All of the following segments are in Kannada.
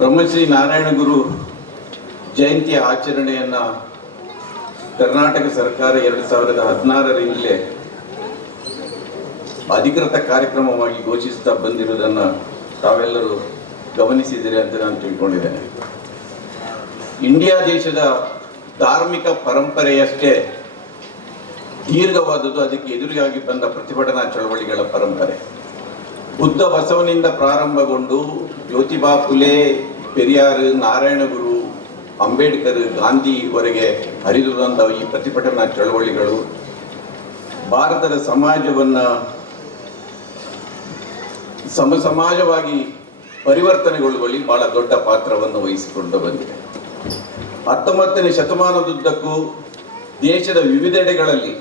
ಬ್ರಹ್ಮಶ್ರೀ ನಾರಾಯಣ ಗುರು ಜಯಂತಿಯ ಆಚರಣೆಯನ್ನ ಕರ್ನಾಟಕ ಸರ್ಕಾರ ಎರಡು ಸಾವಿರದ ಹದಿನಾರರಿಂದಲೇ ಅಧಿಕೃತ ಕಾರ್ಯಕ್ರಮವಾಗಿ ಘೋಷಿಸುತ್ತಾ ಬಂದಿರುವುದನ್ನು ತಾವೆಲ್ಲರೂ ಗಮನಿಸಿದ್ದೀರಿ ಅಂತ ನಾನು ತಿಳ್ಕೊಂಡಿದ್ದೇನೆ. ಇಂಡಿಯಾ ದೇಶದ ಧಾರ್ಮಿಕ ಪರಂಪರೆಯಷ್ಟೇ ದೀರ್ಘವಾದದ್ದು ಅದಕ್ಕೆ ಎದುರಿಗಾಗಿ ಬಂದ ಪ್ರತಿಭಟನಾ ಚಳವಳಿಗಳ ಪರಂಪರೆ. ಬುದ್ಧ ಬಸವನಿಂದ ಪ್ರಾರಂಭಗೊಂಡು ಜ್ಯೋತಿಬಾ ಫುಲೆ ಪೆರಿಯಾರ್ ನಾರಾಯಣಗುರು ಅಂಬೇಡ್ಕರ್ ಗಾಂಧಿವರೆಗೆ ಹರಿದು ಬಂದ ಈ ಪ್ರತಿಭಟನಾ ಚಳವಳಿಗಳು, ಭಾರತದ ಸಮಾಜವನ್ನ ಸಮ ಸಮಾಜವಾಗಿ ಪರಿವರ್ತನೆಗೊಳ್ಳುವಲ್ಲಿ ಬಹಳ ದೊಡ್ಡ ಪಾತ್ರವನ್ನು ವಹಿಸಿಕೊಂಡು ಬಂದಿದೆ. ಹತ್ತೊಂಬತ್ತನೇ ಶತಮಾನದುದ್ದಕ್ಕೂ ದೇಶದ ವಿವಿಧೆಡೆಗಳಲ್ಲಿ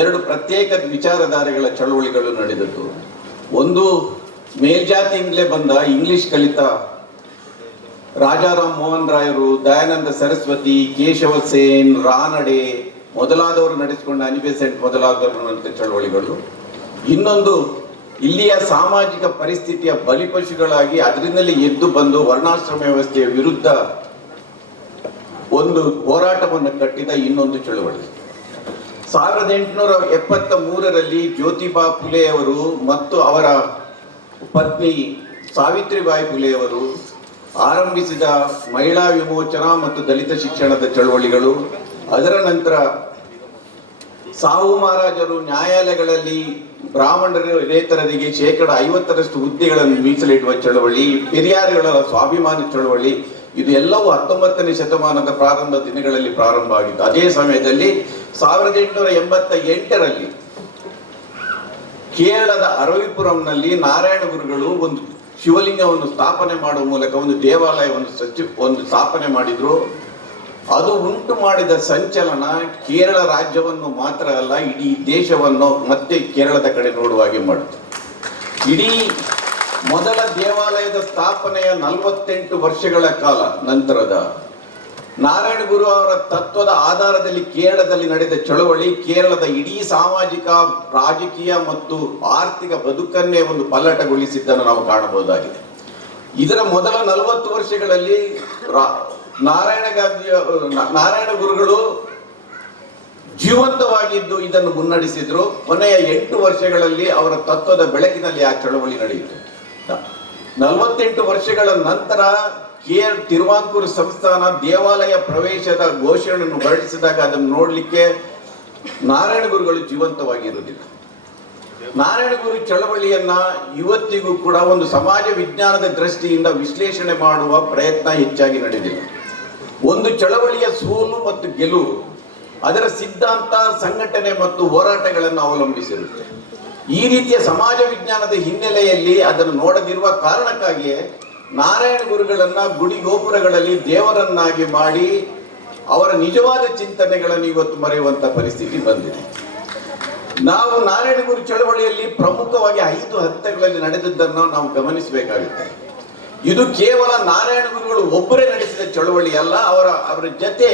ಎರಡು ಪ್ರತ್ಯೇಕ ವಿಚಾರಧಾರೆಗಳ ಚಳವಳಿಗಳು ನಡೆದದ್ದು. ಒಂದು ಮೇಲ್ಜಾತಿಯಿಂದಲೇ ಬಂದ ಇಂಗ್ಲಿಷ್ ಕಲಿತ ರಾಜಾರಾಮ್ ಮೋಹನ್ ರಾಯರು, ದಯಾನಂದ ಸರಸ್ವತಿ, ಕೇಶವ ಸೇನ್, ರಾನಡೆ ಮೊದಲಾದವರು ನಡೆಸಿಕೊಂಡ ಅನಿಬೆಸೆಂಟ್ ಮೊದಲಾದವರು ಚಳವಳಿಗಳು. ಇನ್ನೊಂದು, ಇಲ್ಲಿಯ ಸಾಮಾಜಿಕ ಪರಿಸ್ಥಿತಿಯ ಬಲಿಪಶುಗಳಾಗಿ ಅದರಿಂದಲೇ ಎದ್ದು ಬಂದು ವರ್ಣಾಶ್ರಮ ವ್ಯವಸ್ಥೆಯ ವಿರುದ್ಧ ಒಂದು ಹೋರಾಟವನ್ನು ಕಟ್ಟಿದ ಇನ್ನೊಂದು ಚಳವಳಿ. ಸಾವಿರದ ಎಂಟುನೂರ ಎಪ್ಪತ್ತ ಮೂರರಲ್ಲಿ ಜ್ಯೋತಿಬಾ ಫುಲೆಯವರು ಮತ್ತು ಅವರ ಪತ್ನಿ ಸಾವಿತ್ರಿಬಾಯಿ ಫುಲೆಯವರು ಆರಂಭಿಸಿದ ಮಹಿಳಾ ವಿಮೋಚನಾ ಮತ್ತು ದಲಿತ ಶಿಕ್ಷಣದ ಚಳವಳಿಗಳು, ಅದರ ನಂತರ ಸಾಹು ಮಹಾರಾಜರು ನ್ಯಾಯಾಲಯಗಳಲ್ಲಿ ಬ್ರಾಹ್ಮಣರೇತರರಿಗೆ ಶೇಕಡ ಐವತ್ತರಷ್ಟು ಹುದ್ದೆಗಳನ್ನು ಮೀಸಲಿಡುವ ಚಳವಳಿ ಪೆರಿಯಾರುಗಳ ಸ್ವಾಭಿಮಾನ ಚಳವಳಿ, ಇದು ಎಲ್ಲವೂ ಹತ್ತೊಂಬತ್ತನೇ ಶತಮಾನದ ಪ್ರಾರಂಭ ದಿನಗಳಲ್ಲಿ ಪ್ರಾರಂಭ ಆಗಿತ್ತು ಅದೇ ಸಮಯದಲ್ಲಿ ಸಾವಿರದ ಎಂಟುನೂರ ಎಂಬತ್ತ ಎಂಟರಲ್ಲಿ ಕೇರಳದ ಅರವಿಪುರಂನಲ್ಲಿ ನಾರಾಯಣ ಗುರುಗಳು ಒಂದು ಶಿವಲಿಂಗವನ್ನು ಸ್ಥಾಪನೆ ಮಾಡುವ ಮೂಲಕ ಒಂದು ದೇವಾಲಯವನ್ನು ಸಚಿ ಒಂದು ಸ್ಥಾಪನೆ ಮಾಡಿದ್ರು. ಅದು ಉಂಟು ಮಾಡಿದ ಸಂಚಲನ ಕೇರಳ ರಾಜ್ಯವನ್ನು ಮಾತ್ರ ಅಲ್ಲ, ಇಡೀ ದೇಶವನ್ನು ಮತ್ತೆ ಕೇರಳದ ಕಡೆ ನೋಡುವ ಹಾಗೆ ಮಾಡಿತು ಇಡೀ ಮೊದಲ ದೇವಾಲಯದ ಸ್ಥಾಪನೆಯ ನಲವತ್ತೆಂಟು ವರ್ಷಗಳ ಕಾಲ ನಂತರದ ನಾರಾಯಣ ಗುರು ಅವರ ತತ್ವದ ಆಧಾರದಲ್ಲಿ ಕೇರಳದಲ್ಲಿ ನಡೆದ ಚಳವಳಿ ಕೇರಳದ ಇಡೀ ಸಾಮಾಜಿಕ, ರಾಜಕೀಯ ಮತ್ತು ಆರ್ಥಿಕ ಬದುಕನ್ನೇ ಒಂದು ಪಲ್ಲಟಗೊಳಿಸಿದ್ದನ್ನು ನಾವು ಕಾಣಬಹುದಾಗಿದೆ. ಇದರ ಮೊದಲ ನಲವತ್ತು ವರ್ಷಗಳಲ್ಲಿ ನಾರಾಯಣ ಗಾಂಧಿ ನಾರಾಯಣ ಗುರುಗಳು ಜೀವಂತವಾಗಿದ್ದು ಇದನ್ನು ಮುನ್ನಡೆಸಿದ್ರು. ಕೊನೆಯ ಎಂಟು ವರ್ಷಗಳಲ್ಲಿ ಅವರ ತತ್ವದ ಬೆಳಕಿನಲ್ಲಿ ಆ ಚಳವಳಿ ನಡೆಯಿತು. ನಲವತ್ತೆಂಟು ವರ್ಷಗಳ ನಂತರ ಕೇರ್ ತಿರುವಾಂಕೂರು ಸಂಸ್ಥಾನ ದೇವಾಲಯ ಪ್ರವೇಶದ ಘೋಷಣೆಯನ್ನು ಹೊರಡಿಸಿದಾಗ ಅದನ್ನು ನೋಡಲಿಕ್ಕೆ ನಾರಾಯಣ ಗುರುಗಳು ಜೀವಂತವಾಗಿರುವುದಿಲ್ಲ. ನಾರಾಯಣ ಗುರು ಚಳವಳಿಯನ್ನ ಇವತ್ತಿಗೂ ಕೂಡ ಒಂದು ಸಮಾಜ ವಿಜ್ಞಾನದ ದೃಷ್ಟಿಯಿಂದ ವಿಶ್ಲೇಷಣೆ ಮಾಡುವ ಪ್ರಯತ್ನ ಹೆಚ್ಚಾಗಿ ನಡೆದಿಲ್ಲ ಒಂದು ಚಳವಳಿಯ ಸೋಲು ಮತ್ತು ಗೆಲುವು ಅದರ ಸಿದ್ಧಾಂತ, ಸಂಘಟನೆ ಮತ್ತು ಹೋರಾಟಗಳನ್ನು ಅವಲಂಬಿಸಿರುತ್ತೆ. ಈ ರೀತಿಯ ಸಮಾಜ ವಿಜ್ಞಾನದ ಹಿನ್ನೆಲೆಯಲ್ಲಿ ಅದನ್ನು ನೋಡದಿರುವ ಕಾರಣಕ್ಕಾಗಿಯೇ ನಾರಾಯಣ ಗುರುಗಳನ್ನ ಗುಡಿ ಗೋಪುರಗಳಲ್ಲಿ ದೇವರನ್ನಾಗಿ ಮಾಡಿ ಅವರ ನಿಜವಾದ ಚಿಂತನೆಗಳನ್ನು ಇವತ್ತು ಮರೆಯುವಂತ ಪರಿಸ್ಥಿತಿ ಬಂದಿದೆ. ನಾವು ನಾರಾಯಣ ಗುರು ಚಳವಳಿಯಲ್ಲಿ ಪ್ರಮುಖವಾಗಿ ಐದು ಹಂತಗಳಲ್ಲಿ ನಡೆದಿದ್ದನ್ನು ನಾವು ಗಮನಿಸಬೇಕಾಗುತ್ತೆ. ಇದು ಕೇವಲ ನಾರಾಯಣ ಗುರುಗಳು ಒಬ್ಬರೇ ನಡೆಸಿದ ಚಳವಳಿ ಅಲ್ಲ ಅವರ ಅವರ ಜೊತೆ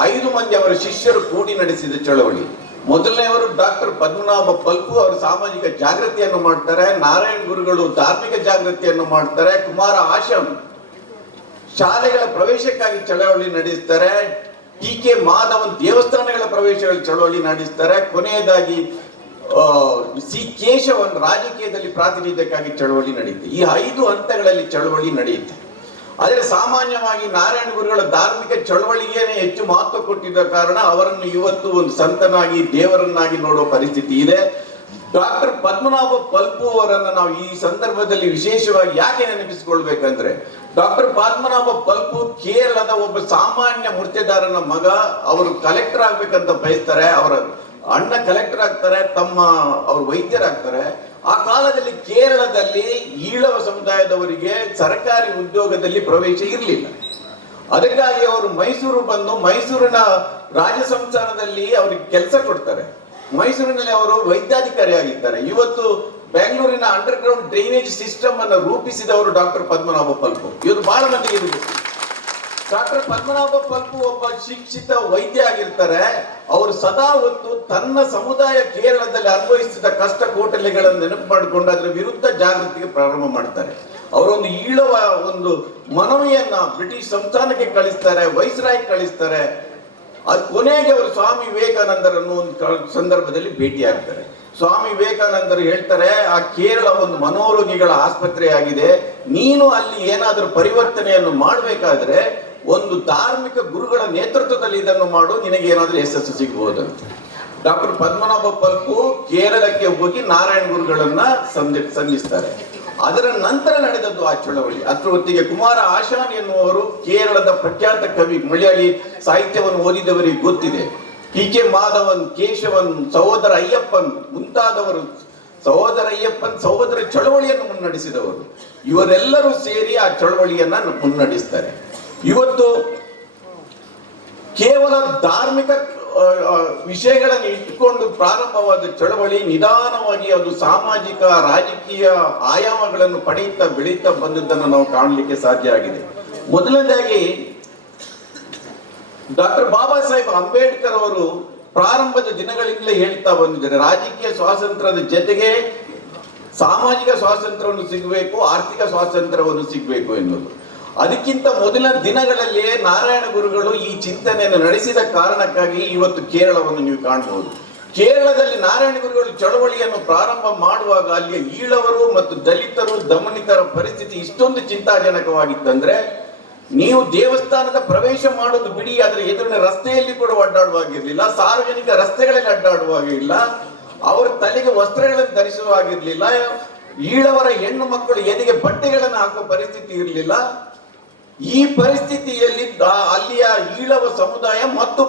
ಐದು ಮಂದಿ ಅವರ ಶಿಷ್ಯರು ಕೂಡಿ ನಡೆಸಿದ ಚಳವಳಿ. ಮೊದಲನೆಯವರು ಡಾಕ್ಟರ್ ಪದ್ಮನಾಭ ಪಲ್ಪು ಅವರು ಸಾಮಾಜಿಕ ಜಾಗೃತಿಯನ್ನು ಮಾಡ್ತಾರೆ, ನಾರಾಯಣ ಗುರುಗಳು ಧಾರ್ಮಿಕ ಜಾಗೃತಿಯನ್ನು ಮಾಡ್ತಾರೆ, ಕುಮಾರ ಆಶಂ ಶಾಲೆಗಳ ಪ್ರವೇಶಕ್ಕಾಗಿ ಚಳವಳಿ ನಡೆಸ್ತಾರೆ, ಟಿ ಕೆ ಮಾಧವನ್ ದೇವಸ್ಥಾನಗಳ ಪ್ರವೇಶಗಳ ಚಳವಳಿ ನಡೆಸ್ತಾರೆ, ಕೊನೆಯದಾಗಿ ಸಿ ಕೇಶವನ್ ರಾಜಕೀಯದಲ್ಲಿ ಪ್ರಾತಿನಿಧ್ಯಕ್ಕಾಗಿ ಚಳವಳಿ ನಡೆಯುತ್ತೆ. ಈ ಐದು ಹಂತಗಳಲ್ಲಿ ಚಳವಳಿ ನಡೆಯುತ್ತೆ. ಆದರೆ ಸಾಮಾನ್ಯವಾಗಿ ನಾರಾಯಣ ಗುರುಗಳ ಧಾರ್ಮಿಕ ಚಳವಳಿಗೇನೆ ಹೆಚ್ಚು ಮಹತ್ವ ಕೊಟ್ಟಿದ್ದ ಕಾರಣ ಅವರನ್ನು ಇವತ್ತು ಒಂದು ಸಂತನಾಗಿ, ದೇವರನ್ನಾಗಿ ನೋಡುವ ಪರಿಸ್ಥಿತಿ ಇದೆ. ಡಾಕ್ಟರ್ ಪದ್ಮನಾಭ ಪಲ್ಪು ಅವರನ್ನು ನಾವು ಈ ಸಂದರ್ಭದಲ್ಲಿ ವಿಶೇಷವಾಗಿ ಯಾಕೆ ನೆನಪಿಸಿಕೊಳ್ಬೇಕಂದ್ರೆ, ಡಾಕ್ಟರ್ ಪದ್ಮನಾಭ ಪಲ್ಪು ಕೇರಳದ ಒಬ್ಬ ಸಾಮಾನ್ಯ ಮೂರ್ತಿದಾರನ ಮಗ. ಅವರು ಕಲೆಕ್ಟರ್ ಆಗ್ಬೇಕಂತ ಬಯಸ್ತಾರೆ. ಅವರ ಅಣ್ಣ ಕಲೆಕ್ಟರ್ ಆಗ್ತಾರೆ, ತಮ್ಮ ಅವರು ವೈದ್ಯರಾಗ್ತಾರೆ. ಆ ಕಾಲದಲ್ಲಿ ಕೇರಳದಲ್ಲಿ ಈಳವ ಸಮುದಾಯದವರಿಗೆ ಸರ್ಕಾರಿ ಉದ್ಯೋಗದಲ್ಲಿ ಪ್ರವೇಶ ಇರಲಿಲ್ಲ. ಅದಕ್ಕಾಗಿ ಅವರು ಮೈಸೂರು ಬಂದು ಮೈಸೂರಿನ ರಾಜ ಸಂಸ್ಥಾನದಲ್ಲಿ ಅವರಿಗೆ ಕೆಲಸ ಕೊಡ್ತಾರೆ. ಮೈಸೂರಿನಲ್ಲಿ ಅವರು ವೈದ್ಯಾಧಿಕಾರಿ ಆಗಿದ್ದಾರೆ ಇವತ್ತು ಬೆಂಗಳೂರಿನ ಅಂಡರ್ ಗ್ರೌಂಡ್ ಡ್ರೈನೇಜ್ ಸಿಸ್ಟಮ್ ಅನ್ನು ರೂಪಿಸಿದವರು ಡಾಕ್ಟರ್ ಪದ್ಮನಾಭ ಪಲ್ಪು ಇವರು ಬಹಳ ಮಂದಿಗೆ ಗೊತ್ತಿಲ್ಲ. ಡಾಕ್ಟರ್ ಪದ್ಮನಾಭ ಪಲ್ಪು ಒಬ್ಬ ಶಿಕ್ಷಿತ ವೈದ್ಯ ಆಗಿರ್ತಾರೆ. ಅವರು ಸದಾ ಹೊತ್ತು ತನ್ನ ಸಮುದಾಯ ಕೇರಳದಲ್ಲಿ ಅನುಭವಿಸಿದ ಕಷ್ಟ ಕೋಟಲೆಗಳನ್ನು ನೆನಪು ಮಾಡಿಕೊಂಡು ಅದರ ವಿರುದ್ಧ ಜಾಗೃತಿಗೆ ಪ್ರಾರಂಭ ಮಾಡ್ತಾರೆ. ಅವರೊಂದು ಈಳವ ಒಂದು ಮನವಿಯನ್ನ ಬ್ರಿಟಿಷ್ ಸಂಸ್ಥಾನಕ್ಕೆ ಕಳಿಸ್ತಾರೆ, ವೈಸ್ರಾಯ್ ಕಳಿಸ್ತಾರೆ. ಅದು ಕೊನೆಗೆ ಅವರು ಸ್ವಾಮಿ ವಿವೇಕಾನಂದರನ್ನು ಒಂದು ಸಂದರ್ಭದಲ್ಲಿ ಭೇಟಿಯಾಗ್ತಾರೆ. ಸ್ವಾಮಿ ವಿವೇಕಾನಂದರು ಹೇಳ್ತಾರೆ, ಆ ಕೇರಳ ಒಂದು ಮನೋರೋಗಿಗಳ ಆಸ್ಪತ್ರೆಯಾಗಿದೆ. ನೀನು ಅಲ್ಲಿ ಏನಾದರೂ ಪರಿವರ್ತನೆಯನ್ನು ಮಾಡಬೇಕಾದ್ರೆ ಒಂದು ಧಾರ್ಮಿಕ ಗುರುಗಳ ನೇತೃತ್ವದಲ್ಲಿ ಇದನ್ನು ಮಾಡು, ನಿನಗೆ ಏನಾದರೂ ಯಶಸ್ಸು ಸಿಗಬಹುದು ಡಾಕ್ಟರ್ ಪದ್ಮನಾಭ ಪಲ್ಕು ಕೇರಳಕ್ಕೆ ಹೋಗಿ ನಾರಾಯಣ ಗುರುಗಳನ್ನ ಸಂಧಿ ಸಂಧಿಸ್ತಾರೆ. ಅದರ ನಂತರ ನಡೆದದ್ದು ಆ ಚಳವಳಿ ಅದ್ರ ಹೊತ್ತಿಗೆ ಕುಮಾರ ಆಶಾನ್ ಎನ್ನುವರು ಕೇರಳದ ಪ್ರಖ್ಯಾತ ಕವಿ, ಮಲಯಾಳಿ ಸಾಹಿತ್ಯವನ್ನು ಓದಿದವರಿಗೆ ಗೊತ್ತಿದೆ. ಟಿ ಕೆ ಮಾಧವನ್, ಕೇಶವನ್, ಸಹೋದರ ಅಯ್ಯಪ್ಪನ್ ಮುಂತಾದವರು ಸಹೋದರ ಅಯ್ಯಪ್ಪನ್, ಸಹೋದರ ಚಳವಳಿಯನ್ನು ಮುನ್ನಡೆಸಿದವರು. ಇವರೆಲ್ಲರೂ ಸೇರಿ ಆ ಚಳವಳಿಯನ್ನ ಮುನ್ನಡೆಸ್ತಾರೆ. ಇವತ್ತು ಕೇವಲ ಧಾರ್ಮಿಕ ವಿಷಯಗಳನ್ನು ಇಟ್ಟುಕೊಂಡು ಪ್ರಾರಂಭವಾದ ಚಳವಳಿ ನಿಧಾನವಾಗಿ ಅದು ಸಾಮಾಜಿಕ, ರಾಜಕೀಯ ಆಯಾಮಗಳನ್ನು ಪಡೆಯುತ್ತಾ ಬೆಳೀತಾ ಬಂದದ್ದನ್ನು ನಾವು ಕಾಣಲಿಕ್ಕೆ ಸಾಧ್ಯ ಆಗಿದೆ. ಮೊದಲನೇದಾಗಿ, ಡಾಕ್ಟರ್ ಬಾಬಾ ಸಾಹೇಬ್ ಅಂಬೇಡ್ಕರ್ ಅವರು ಪ್ರಾರಂಭದ ದಿನಗಳಿಂದಲೇ ಹೇಳ್ತಾ ಬಂದಿದ್ದಾರೆ. ರಾಜಕೀಯ ಸ್ವಾತಂತ್ರ್ಯದ ಜೊತೆಗೆ ಸಾಮಾಜಿಕ ಸ್ವಾತಂತ್ರ್ಯವನ್ನು ಸಿಗಬೇಕು, ಆರ್ಥಿಕ ಸ್ವಾತಂತ್ರ್ಯವನ್ನು ಸಿಗಬೇಕು ಎನ್ನುವುದು. ಅದಕ್ಕಿಂತ ಮೊದಲ ದಿನಗಳಲ್ಲಿಯೇ ನಾರಾಯಣ ಗುರುಗಳು ಈ ಚಿಂತನೆಯನ್ನು ನಡೆಸಿದ ಕಾರಣಕ್ಕಾಗಿ ಇವತ್ತು ಕೇರಳವನ್ನು ನೀವು ಕಾಣಬಹುದು ಕೇರಳದಲ್ಲಿ ನಾರಾಯಣ ಗುರುಗಳು ಚಳವಳಿಯನ್ನು ಪ್ರಾರಂಭ ಮಾಡುವಾಗ ಅಲ್ಲಿಯ ಈಳವರು ಮತ್ತು ದಲಿತರು, ದಮನಿತರ ಪರಿಸ್ಥಿತಿ ಇಷ್ಟೊಂದು ಚಿಂತಾಜನಕವಾಗಿತ್ತಂದ್ರೆ ನೀವು ದೇವಸ್ಥಾನದ ಪ್ರವೇಶ ಮಾಡೋದು ಬಿಡಿ ಅದರ ಎದುರಿನ ರಸ್ತೆಯಲ್ಲಿ ಕೂಡ ಅಡ್ಡಾಡುವಾಗಿರ್ಲಿಲ್ಲ ಸಾರ್ವಜನಿಕ ರಸ್ತೆಗಳಲ್ಲಿ ಅಡ್ಡಾಡುವಾಗಿಲ್ಲ ಅವರ ತಲೆಗೆ ವಸ್ತ್ರಗಳನ್ನು ಧರಿಸುವಾಗಿರ್ಲಿಲ್ಲ ಈಳವರ ಹೆಣ್ಣು ಮಕ್ಕಳು ಎದೆಗೆ ಬಟ್ಟೆಗಳನ್ನು ಹಾಕುವ ಪರಿಸ್ಥಿತಿ ಇರಲಿಲ್ಲ ಈ ಪರಿಸ್ಥಿತಿಯಲ್ಲಿ ಅಲ್ಲಿಯ ಈಳವ ಸಮುದಾಯ ಮತ್ತು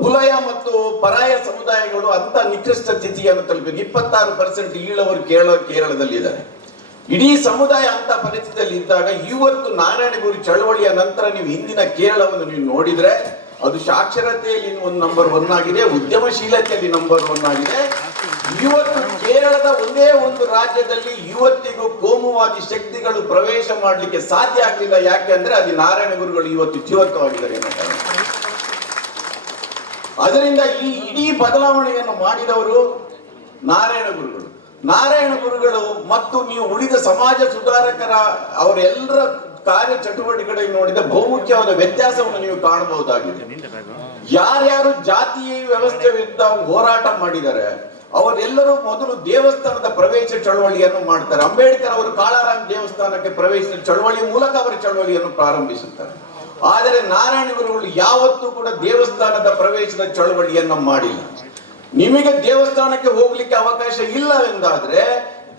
ಪುಲಯ ಮತ್ತು ಪರಾಯ ಸಮುದಾಯಗಳು ಅಂತ ನಿಕೃಷ್ಟ ಸ್ಥಿತಿಯನ್ನು ತಲುಪಿದೆ ಇಪ್ಪತ್ತಾರು ಪರ್ಸೆಂಟ್ ಈಳವರು ಕೇರಳ, ಕೇರಳದಲ್ಲಿದ್ದಾರೆ. ಇಡೀ ಸಮುದಾಯ ಅಂತ ಪರಿಸ್ಥಿತಿಯಲ್ಲಿ ಇದ್ದಾಗ ಇವತ್ತು ನಾರಾಯಣಗುರಿ ಚಳವಳಿಯ ನಂತರ ನೀವು ಹಿಂದಿನ ಕೇರಳವನ್ನು ನೀವು ನೋಡಿದ್ರೆ ಅದು ಸಾಕ್ಷರತೆಯಲ್ಲಿ ಒಂದು ನಂಬರ್ ಒನ್ ಆಗಿದೆ, ಉದ್ಯಮಶೀಲತೆಯಲ್ಲಿ ನಂಬರ್ ಒನ್ ಆಗಿದೆ. ಇವತ್ತು ಕೇರಳದ ಒಂದೇ ಒಂದು ರಾಜ್ಯದಲ್ಲಿ ಇವತ್ತಿಗೂ ಕೋಮುವಾದಿ ಶಕ್ತಿಗಳು ಪ್ರವೇಶ ಮಾಡಲಿಕ್ಕೆ ಸಾಧ್ಯ ಆಗಲಿಲ್ಲ. ಯಾಕೆಂದ್ರೆ ಅಲ್ಲಿ ನಾರಾಯಣ ಗುರುಗಳು ಇವತ್ತು ಜೀವಂತವಾಗಿದ್ದಾರೆ. ಅದರಿಂದ ಈ ಇಡೀ ಬದಲಾವಣೆಯನ್ನು ಮಾಡಿದವರು ನಾರಾಯಣ ಗುರುಗಳು. ನಾರಾಯಣ ಗುರುಗಳು ಮತ್ತು ನೀವು ಉಳಿದ ಸಮಾಜ ಸುಧಾರಕರ ಅವರೆಲ್ಲರ ಕಾರ್ಯ ಚಟುವಟಿಕೆಗಳಲ್ಲಿ ನೋಡಿದ ಬಹುಮುಖ್ಯವಾದ ವ್ಯತ್ಯಾಸವನ್ನು ನೀವು ಕಾಣಬಹುದಾಗಿದೆ. ಯಾರ್ಯಾರು ಜಾತಿಯ ವ್ಯವಸ್ಥೆ ವಿರುದ್ಧ ಹೋರಾಟ ಮಾಡಿದರೆ, ಅವರೆಲ್ಲರೂ ಮೊದಲು ದೇವಸ್ಥಾನದ ಪ್ರವೇಶ ಚಳವಳಿಯನ್ನು ಮಾಡ್ತಾರೆ. ಅಂಬೇಡ್ಕರ್ ಅವರು ಕಾಳಾರಾಮ್ ದೇವಸ್ಥಾನಕ್ಕೆ ಪ್ರವೇಶಿಸಿದ ಚಳವಳಿ ಮೂಲಕ ಅವರ ಚಳವಳಿಯನ್ನು ಪ್ರಾರಂಭಿಸುತ್ತಾರೆ. ಆದರೆ ನಾರಾಯಣ ಗುರುಗಳು ಯಾವತ್ತೂ ಕೂಡ ದೇವಸ್ಥಾನದ ಪ್ರವೇಶದ ಚಳವಳಿಯನ್ನು ಮಾಡಿಲ್ಲ. ನಿಮಗೆ ದೇವಸ್ಥಾನಕ್ಕೆ ಹೋಗ್ಲಿಕ್ಕೆ ಅವಕಾಶ ಇಲ್ಲ ಎಂದಾದ್ರೆ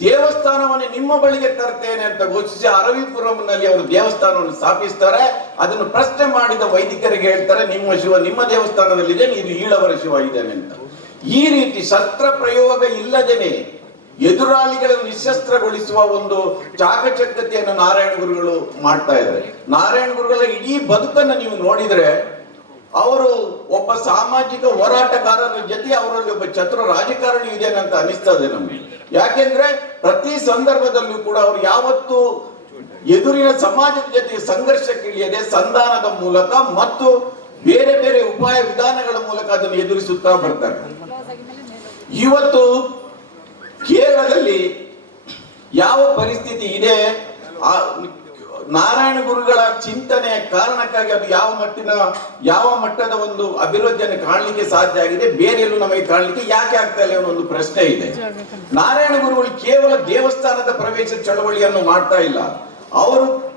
ದೇವಸ್ಥಾನವನ್ನು ನಿಮ್ಮ ಬಳಿಗೆ ತರ್ತೇನೆ ಅಂತ ಘೋಷಿಸಿ ಅರವಿಪುರಂನಲ್ಲಿ ಅವರು ದೇವಸ್ಥಾನವನ್ನು ಸ್ಥಾಪಿಸ್ತಾರೆ. ಅದನ್ನು ಪ್ರಶ್ನೆ ಮಾಡಿದ ವೈದಿಕರಿಗೆ ಹೇಳ್ತಾರೆ, ನಿಮ್ಮ ಶಿವ ನಿಮ್ಮ ದೇವಸ್ಥಾನದಲ್ಲಿದೆ ನೀವು ಈಳವರ ಶಿವ ಇದ್ದೇನೆ ಅಂತ. ಈ ರೀತಿ ಶಸ್ತ್ರ ಪ್ರಯೋಗ ಇಲ್ಲದೇನೆ ಎದುರಾಳಿಗಳನ್ನು ನಿಶಸ್ತ್ರಗೊಳಿಸುವ ಒಂದು ಚಾಕಚಕ್ಯತೆಯನ್ನು ನಾರಾಯಣ ಗುರುಗಳು ಮಾಡ್ತಾ ಇದ್ದಾರೆ. ನಾರಾಯಣ ಗುರುಗಳ ಇಡೀ ಬದುಕನ್ನು ನೀವು ನೋಡಿದ್ರೆ, ಅವರು ಒಬ್ಬ ಸಾಮಾಜಿಕ ಹೋರಾಟಗಾರರ ಜೊತೆ ಅವರಲ್ಲಿ ಒಬ್ಬ ಚತುರ ರಾಜಕಾರಣಿ ಇದೆ ಅಂತ ಅನಿಸ್ತದೆ ನಮಗೆ. ಯಾಕೆಂದ್ರೆ ಪ್ರತಿ ಸಂದರ್ಭದಲ್ಲೂ ಕೂಡ ಅವರು ಯಾವತ್ತು ಎದುರಿನ ಸಮಾಜದ ಜೊತೆ ಸಂಘರ್ಷಕ್ಕೆ ಇಳಿಯದೆ ಸಂಧಾನದ ಮೂಲಕ ಮತ್ತು ಬೇರೆ ಬೇರೆ ಉಪಾಯ ವಿಧಾನಗಳ ಮೂಲಕ ಅದನ್ನು ಎದುರಿಸುತ್ತಾ ಬರ್ತಾರೆ. ಇವತ್ತು ಕೇರಳದಲ್ಲಿ ಯಾವ ಪರಿಸ್ಥಿತಿ ಇದೆ? ಆ ನಾರಾಯಣ ಗುರುಗಳ ಚಿಂತನೆಯ ಕಾರಣಕ್ಕಾಗಿ ಅದು ಯಾವ ಮಟ್ಟಿನ, ಯಾವ ಮಟ್ಟದ ಒಂದು ಅಭಿವೃದ್ಧಿಯನ್ನು ಕಾಣಲಿಕ್ಕೆ ಸಾಧ್ಯ ಆಗಿದೆ? ಬೇರೆ ಎಲ್ಲೂ ನಮಗೆ ಕಾಣಲಿಕ್ಕೆ ಯಾಕೆ ಆಗ್ತಾ ಇಲ್ಲ ಒಂದು ಪ್ರಶ್ನೆ ಇದೆ. ನಾರಾಯಣ ಗುರುಗಳು ಕೇವಲ ದೇವಸ್ಥಾನದ ಪ್ರವೇಶ ಚಳವಳಿಯನ್ನು ಮಾಡ್ತಾ ಇಲ್ಲ. ಅವರು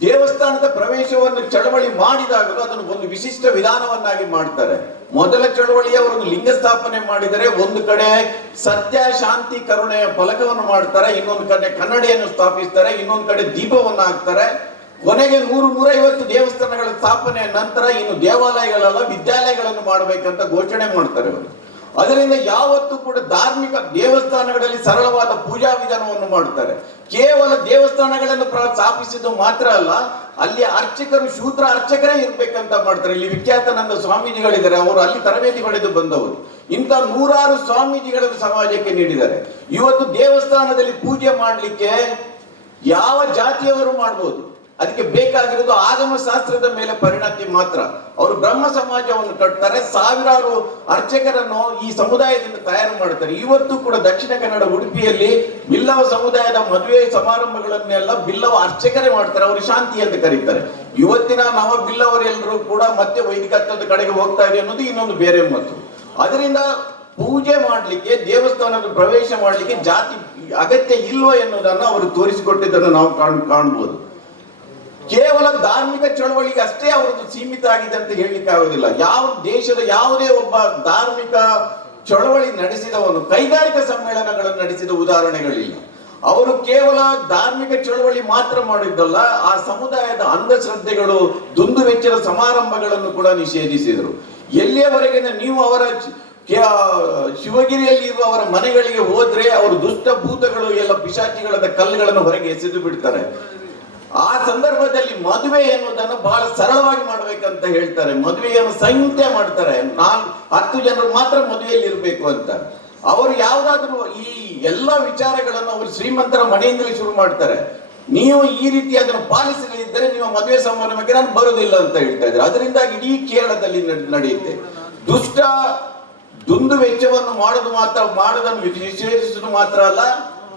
ದೇವಸ್ಥಾನದ ಪ್ರವೇಶವನ್ನು ಚಳವಳಿ ಮಾಡಿದಾಗಲೂ ಅದನ್ನು ಒಂದು ವಿಶಿಷ್ಟ ವಿಧಾನವನ್ನಾಗಿ ಮಾಡ್ತಾರೆ. ಮೊದಲ ಚಳವಳಿಯ ಒಂದು ಲಿಂಗ ಸ್ಥಾಪನೆ ಮಾಡಿದರೆ ಒಂದು ಕಡೆ ಸತ್ಯ, ಶಾಂತಿ ಕರುಣೆಯ ಫಲಕವನ್ನು ಮಾಡ್ತಾರೆ, ಇನ್ನೊಂದು ಕಡೆ ಕನ್ನಡಿಯನ್ನು ಸ್ಥಾಪಿಸ್ತಾರೆ, ಇನ್ನೊಂದು ಕಡೆ ದೀಪವನ್ನು ಹಾಕ್ತಾರೆ. ಕೊನೆಗೆ ನೂರು ನೂರೈವತ್ತು ದೇವಸ್ಥಾನಗಳ ಸ್ಥಾಪನೆಯ ನಂತರ ಇನ್ನು ದೇವಾಲಯಗಳೆಲ್ಲ, ವಿದ್ಯಾಲಯಗಳನ್ನು ಮಾಡಬೇಕಂತ ಘೋಷಣೆ ಮಾಡ್ತಾರೆ ಅವರು. ಅದರಿಂದ ಯಾವತ್ತೂ ಕೂಡ ಧಾರ್ಮಿಕ ದೇವಸ್ಥಾನಗಳಲ್ಲಿ ಸರಳವಾದ ಪೂಜಾ ವಿಧಾನವನ್ನು ಮಾಡುತ್ತಾರೆ. ಕೇವಲ ದೇವಸ್ಥಾನಗಳನ್ನು ಸ್ಥಾಪಿಸಿದ್ದು ಮಾತ್ರ ಅಲ್ಲ, ಅಲ್ಲಿ ಅರ್ಚಕರು ಶೂದ್ರ ಅರ್ಚಕರೇ ಇರಬೇಕಂತ ಮಾಡ್ತಾರೆ. ಇಲ್ಲಿ ವಿಖ್ಯಾತನಂದ ಸ್ವಾಮೀಜಿಗಳಿದ್ದಾರೆ, ಅವರು ಅಲ್ಲಿ ತರಬೇತಿ ಪಡೆದು ಬಂದವರು. ಇಂಥ ನೂರಾರು ಸ್ವಾಮೀಜಿಗಳನ್ನು ಸಮಾಜಕ್ಕೆ ನೀಡಿದ್ದಾರೆ. ಇವತ್ತು ದೇವಸ್ಥಾನದಲ್ಲಿ ಪೂಜೆ ಮಾಡಲಿಕ್ಕೆ ಯಾವ ಜಾತಿಯವರು ಮಾಡ್ಬೋದು? ಅದಕ್ಕೆ ಬೇಕಾಗಿರೋದು ಆಗಮ ಶಾಸ್ತ್ರದ ಮೇಲೆ ಪರಿಣತಿ ಮಾತ್ರ. ಅವರು ಬ್ರಹ್ಮ ಸಮಾಜವನ್ನು ಕಟ್ತಾರೆ, ಸಾವಿರಾರು ಅರ್ಚಕರನ್ನು ಈ ಸಮುದಾಯದಿಂದ ತಯಾರು ಮಾಡ್ತಾರೆ. ಇವತ್ತು ಕೂಡ ದಕ್ಷಿಣ ಕನ್ನಡ ಉಡುಪಿಯಲ್ಲಿ ಬಿಲ್ಲವ ಸಮುದಾಯದ ಮದುವೆ ಸಮಾರಂಭಗಳನ್ನೆಲ್ಲ ಬಿಲ್ಲವ ಅರ್ಚಕರೇ ಮಾಡ್ತಾರೆ, ಅವರು ಶಾಂತಿ ಅಂತ ಕರೀತಾರೆ. ಇವತ್ತಿನ ನವ ಬಿಲ್ಲವರೆಲ್ಲರೂ ಕೂಡ ಮತ್ತೆ ವೈದಿಕತ್ವದ ಕಡೆಗೆ ಹೋಗ್ತಾ ಇದೆ ಅನ್ನೋದು ಇನ್ನೊಂದು ಬೇರೆ ಮತ್ತು ಅದರಿಂದ ಪೂಜೆ ಮಾಡಲಿಕ್ಕೆ, ದೇವಸ್ಥಾನದ ಪ್ರವೇಶ ಮಾಡಲಿಕ್ಕೆ ಜಾತಿ ಅಗತ್ಯ ಇಲ್ವೋ ಎನ್ನುವುದನ್ನು ಅವರು ತೋರಿಸಿಕೊಟ್ಟಿದ್ದನ್ನು ನಾವು ಕಾಣ್, ಕಾಣ್ಬೋದು. ಕೇವಲ ಧಾರ್ಮಿಕ ಚಳವಳಿಗೆ ಅಷ್ಟೇ ಅವರದ್ದು ಸೀಮಿತ ಆಗಿದೆ ಅಂತ ಹೇಳಲಿಕ್ಕೆ ಆಗೋದಿಲ್ಲ. ಯಾವ ದೇಶದ ಯಾವುದೇ ಒಬ್ಬ ಧಾರ್ಮಿಕ ಚಳವಳಿ ನಡೆಸಿದವನು, ಕೈಗಾರಿಕಾ ಸಮ್ಮೇಳನಗಳನ್ನು ನಡೆಸಿದ ಉದಾಹರಣೆಗಳಿಲ್ಲ. ಅವರು ಕೇವಲ ಧಾರ್ಮಿಕ ಚಳವಳಿ ಮಾತ್ರ ಮಾಡಿದ್ದಲ್ಲ, ಆ ಸಮುದಾಯದ ಅಂಧಶ್ರದ್ಧೆಗಳು, ದುಂದು ವೆಚ್ಚದ ಸಮಾರಂಭಗಳನ್ನು ಕೂಡ ನಿಷೇಧಿಸಿದರು. ಎಲ್ಲಿಯವರೆಗಿನ ನೀವು ಅವರ ಶಿವಗಿರಿಯಲ್ಲಿ ಇರುವ ಅವರ ಮನೆಗಳಿಗೆ ಹೋದ್ರೆ ಅವರು ದುಷ್ಟ ಭೂತಗಳು ಎಲ್ಲ ಪಿಶಾಚಿಗಳದ ಕಲ್ಲುಗಳನ್ನು ಹೊರಗೆ ಎಸೆದು ಬಿಡ್ತಾರೆ. ಆ ಸಂದರ್ಭದಲ್ಲಿ ಮದುವೆ ಎನ್ನುವುದನ್ನು ಬಹಳ ಸರಳವಾಗಿ ಮಾಡ್ಬೇಕಂತ ಹೇಳ್ತಾರೆ. ಮದುವೆಯನ್ನು ಸಂಹಿತೆ ಮಾಡ್ತಾರೆ. ನಾನ್ ಹತ್ತು ಜನರು ಮಾತ್ರ ಮದುವೆಯಲ್ಲಿ ಇರಬೇಕು ಅಂತ. ಅವರು ಯಾವ್ದಾದ್ರು ಈ ಎಲ್ಲ ವಿಚಾರಗಳನ್ನು ಅವರು ಶ್ರೀಮಂತರ ಮನೆಯಿಂದಲೇ ಶುರು ಮಾಡ್ತಾರೆ. ನೀವು ಈ ರೀತಿ ಅದನ್ನು ಪಾಲಿಸಲಿದ್ದರೆ ನಿಮ್ಮ ಮದುವೆ ಸಮಾರಂಭಕ್ಕೆ ನಾನು ಬರುವುದಿಲ್ಲ ಅಂತ ಹೇಳ್ತಾ ಇದ್ದಾರೆ. ಅದರಿಂದಾಗಿ ಇಡೀ ಕೇರಳದಲ್ಲಿ ನಡೆ- ನಡೆಯುತ್ತೆ. ದುಷ್ಟ ದುಂದು ವೆಚ್ಚವನ್ನು ಮಾಡೋದು ಮಾತ್ರ, ಮಾಡೋದನ್ನು ವಿಶೇಷಿಸಲು ಮಾತ್ರ ಅಲ್ಲ,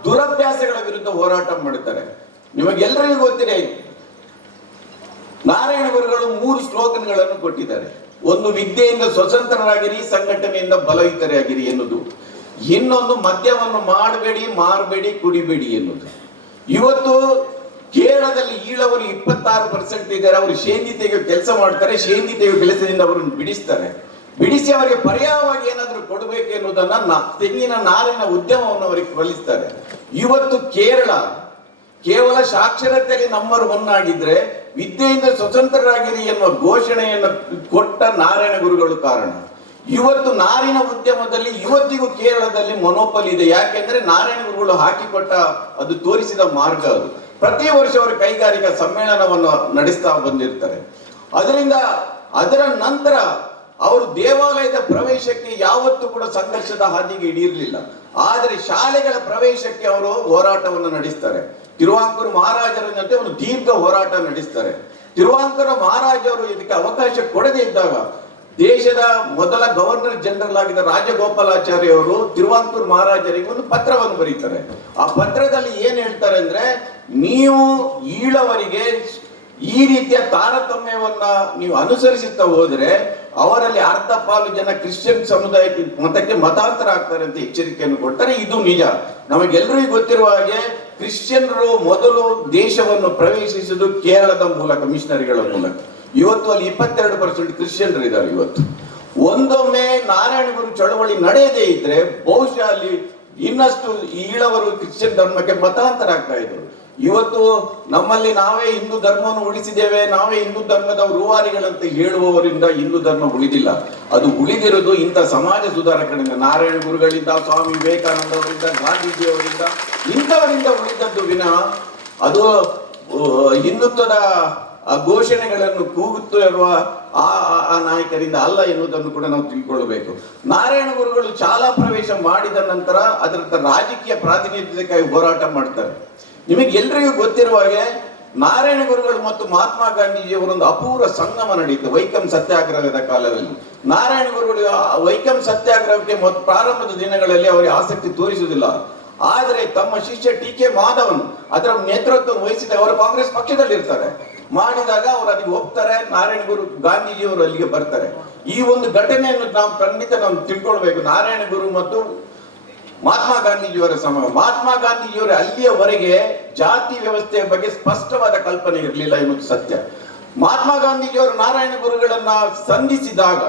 ದುರಭ್ಯಾಸಗಳ ವಿರುದ್ಧ ಹೋರಾಟ ಮಾಡುತ್ತಾರೆ ನಿಮಗೆಲ್ಲರಿಗೂ ಗೊತ್ತಿದೆ. ನಾರಾಯಣ ಗುರುಗಳು ಮೂರು ಸ್ಲೋಗನ್ಗಳನ್ನು ಕೊಟ್ಟಿದ್ದಾರೆ. ಒಂದು ವಿದ್ಯೆಯಿಂದ ಸ್ವತಂತ್ರರಾಗಿರಿ, ಸಂಘಟನೆಯಿಂದ ಬಲಯುತರಾಗಿರಿ ಎನ್ನುವುದು. ಇನ್ನೊಂದು ಮದ್ಯವನ್ನು ಮಾಡಬೇಡಿ, ಮಾರಬೇಡಿ, ಕುಡಿಬೇಡಿ ಎನ್ನುವುದು. ಇವತ್ತು ಕೇರಳದಲ್ಲಿ ಈಳವರು ಇಪ್ಪತ್ತಾರು ಪರ್ಸೆಂಟ್ ಇದ್ದಾರೆ. ಅವರು ಶೇಂದಿ ತೆಗೆಯೋ ಕೆಲಸ ಮಾಡ್ತಾರೆ ಶೇಂದಿ ಕೆಲಸದಿಂದ ಅವರನ್ನು ಬಿಡಿಸ್ತಾರೆ. ಬಿಡಿಸಿ ಅವರಿಗೆ ಪರ್ಯಾಯವಾಗಿ ಏನಾದರೂ ಕೊಡಬೇಕು ಎನ್ನುವುದನ್ನ ತೆಂಗಿನ ನಾರಿನ ಉದ್ಯಮವನ್ನು ಅವರಿಗೆ ಕಲಿಸ್ತಾರೆ. ಇವತ್ತು ಕೇರಳ ಕೇವಲ ಸಾಕ್ಷರತೆಯಲ್ಲಿ ಒನ್ ಆಗಿದ್ರೆ ವಿದ್ಯೆಯಿಂದ ಸ್ವತಂತ್ರರಾಗಿರಿ ಎನ್ನುವ ಘೋಷಣೆಯನ್ನು ಕೊಟ್ಟ ನಾರಾಯಣ ಗುರುಗಳು ಕಾರಣ. ಇವತ್ತು ನಾರಿನ ಉದ್ಯಮದಲ್ಲಿ, ಇವತ್ತಿಗೂ ಕೇರಳದಲ್ಲಿ ಮೊನೋಪಲಿ ಇದೆ. ಯಾಕೆಂದ್ರೆ ನಾರಾಯಣ ಗುರುಗಳು ಹಾಕಿಕೊಟ್ಟ ಅದು ತೋರಿಸಿದ ಮಾರ್ಗ ಅದು. ಪ್ರತಿ ವರ್ಷ ಅವರು ಕೈಗಾರಿಕಾ ಸಮ್ಮೇಳನವನ್ನು ನಡೆಸ್ತಾ ಬಂದಿರ್ತಾರೆ. ಅದರಿಂದ ಅದರ ನಂತರ ಅವರು ದೇವಾಲಯದ ಪ್ರವೇಶಕ್ಕೆ ಯಾವತ್ತೂ ಕೂಡ ಸಂಘರ್ಷದ ಹಾದಿಗೆ ಹಿಡಿಯಿರಲಿಲ್ಲ ಆದರೆ ಶಾಲೆಗಳ ಪ್ರವೇಶಕ್ಕೆ ಅವರು ಹೋರಾಟವನ್ನು ನಡೆಸ್ತಾರೆ. ತಿರುವಾಂಕೂರು ಮಹಾರಾಜರಂತೆ ಒಂದು ದೀರ್ಘ ಹೋರಾಟ ನಡೆಸ್ತಾರೆ. ತಿರುವಾಂಕೂರು ಮಹಾರಾಜರು ಇದಕ್ಕೆ ಅವಕಾಶ ಕೊಡದೇ ಇದ್ದಾಗ ದೇಶದ ಮೊದಲ ಗವರ್ನರ್ ಜನರಲ್ ಆಗಿದ್ದ ರಾಜಗೋಪಾಲಾಚಾರ್ಯ ಅವರು ತಿರುವಾಂಕೂರು ಮಹಾರಾಜರಿಗೆ ಒಂದು ಪತ್ರವನ್ನು ಬರೀತಾರೆ. ಆ ಪತ್ರದಲ್ಲಿ ಏನ್ ಹೇಳ್ತಾರೆ ಅಂದ್ರೆ, ನೀವು ಈಳವರಿಗೆ ಈ ರೀತಿಯ ತಾರತಮ್ಯವನ್ನ ನೀವು ಅನುಸರಿಸುತ್ತಾ ಹೋದ್ರೆ ಅವರಲ್ಲಿ ಅರ್ಧ ಪಾಲು ಜನ ಕ್ರಿಶ್ಚಿಯನ್ ಸಮುದಾಯಕ್ಕೆ ಮತಕ್ಕೆ ಮತಾಂತರ ಆಗ್ತಾರೆ ಅಂತ ಎಚ್ಚರಿಕೆಯನ್ನು ಕೊಟ್ಟರೆ ಇದು ನಿಜ. ನಮಗೆಲ್ಲರಿಗೂ ಗೊತ್ತಿರುವ ಹಾಗೆ ಕ್ರಿಶ್ಚಿಯನ್ರು ಮೊದಲು ದೇಶವನ್ನು ಪ್ರವೇಶಿಸಿದ್ದು ಕೇರಳದ ಮೂಲಕ, ಮಿಷನರಿಗಳ ಮೂಲಕ. ಇವತ್ತು ಅಲ್ಲಿ ಇಪ್ಪತ್ತೆರಡು ಪರ್ಸೆಂಟ್ ಕ್ರಿಶ್ಚಿಯನ್ರು ಇದ್ದಾರೆ ಇವತ್ತು. ಒಂದೊಮ್ಮೆ ನಾರಾಯಣ ಗುರು ಚಳವಳಿ ನಡೆಯದೇ ಇದ್ರೆ ಬಹುಶಃ ಅಲ್ಲಿ ಇನ್ನಷ್ಟು ಈಳವರು ಕ್ರಿಶ್ಚಿಯನ್ ಧರ್ಮಕ್ಕೆ ಮತಾಂತರ ಆಗ್ತಾ ಇದ್ರು. ಇವತ್ತು ನಮ್ಮಲ್ಲಿ ನಾವೇ ಹಿಂದೂ ಧರ್ಮವನ್ನು ಉಳಿಸಿದ್ದೇವೆ, ನಾವೇ ಹಿಂದೂ ಧರ್ಮದ ರೂವಾರಿಗಳಂತ ಹೇಳುವವರಿಂದ ಹಿಂದೂ ಧರ್ಮ ಉಳಿದಿಲ್ಲ. ಅದು ಉಳಿದಿರೋದು ಇಂಥ ಸಮಾಜ ಸುಧಾರಕರಿಂದ, ನಾರಾಯಣ ಗುರುಗಳಿಂದ, ಸ್ವಾಮಿ ವಿವೇಕಾನಂದ ಅವರಿಂದ ಗಾಂಧೀಜಿಯವರಿಂದ, ಇಂಥವರಿಂದ ಉಳಿದದ್ದು ವಿನಃ ಅದು ಹಿಂದುತ್ವದ ಘೋಷಣೆಗಳನ್ನು ಕೂಗುತ್ತಿರುವ ಆ, ಆ- ನಾಯಕರಿಂದ ಅಲ್ಲ ಎನ್ನುವುದನ್ನು ಕೂಡ ನಾವು ತಿಳ್ಕೊಳ್ಬೇಕು ನಾರಾಯಣ ಗುರುಗಳು ಶಾಲಾ ಪ್ರವೇಶ ಮಾಡಿದ ನಂತರ ಅದರ ರಾಜಕೀಯ ಪ್ರಾತಿನಿಧ್ಯಕ್ಕಾಗಿ ಹೋರಾಟ ಮಾಡ್ತಾರೆ. ನಿಮಗೆ ಎಲ್ರಿಗೂ ಗೊತ್ತಿರುವ ಹಾಗೆ ನಾರಾಯಣ ಗುರುಗಳು ಮತ್ತು ಮಹಾತ್ಮ ಗಾಂಧೀಜಿಯವರ ಒಂದು ಅಪೂರ್ವ ಸಂಗಮ ನಡೆಯಿತು ವೈಕಂ ಸತ್ಯಾಗ್ರಹದ ಕಾಲದಲ್ಲಿ. ನಾರಾಯಣ ಗುರುಗಳು ವೈಕಂ ಸತ್ಯಾಗ್ರಹಕ್ಕೆ ಪ್ರಾರಂಭದ ದಿನಗಳಲ್ಲಿ ಅವರಿಗೆ ಆಸಕ್ತಿ ತೋರಿಸುವುದಿಲ್ಲ. ಆದರೆ ತಮ್ಮ ಶಿಷ್ಯ ಟಿ ಕೆ ಮಾಧವನ್ ಅದರ ನೇತೃತ್ವ ವಹಿಸಿದ ಅವರು ಕಾಂಗ್ರೆಸ್ ಪಕ್ಷದಲ್ಲಿ ಇರ್ತಾರೆ ಮಾಡಿದಾಗ ಅವರು ಅದಕ್ಕೆ ಹೋಗ್ತಾರೆ, ನಾರಾಯಣ ಗುರು, ಗಾಂಧೀಜಿಯವರು ಅಲ್ಲಿಗೆ ಬರ್ತಾರೆ. ಈ ಒಂದು ಘಟನೆಯನ್ನು ನಾವು ಖಂಡಿತ ನಾವು ತಿಳ್ಕೊಳ್ಬೇಕು. ನಾರಾಯಣ ಗುರು ಮತ್ತು ಮಹಾತ್ಮ ಗಾಂಧೀಜಿಯವರ ಸಮ, ಮಹಾತ್ಮ ಗಾಂಧೀಜಿಯವರ ಅಲ್ಲಿಯವರೆಗೆ ಜಾತಿ ವ್ಯವಸ್ಥೆಯ ಬಗ್ಗೆ ಸ್ಪಷ್ಟವಾದ ಕಲ್ಪನೆ ಇರಲಿಲ್ಲ ಎನ್ನುವುದು ಸತ್ಯ. ಮಹಾತ್ಮ ಗಾಂಧೀಜಿಯವರು ನಾರಾಯಣ ಗುರುಗಳನ್ನ ಸಂಧಿಸಿದಾಗ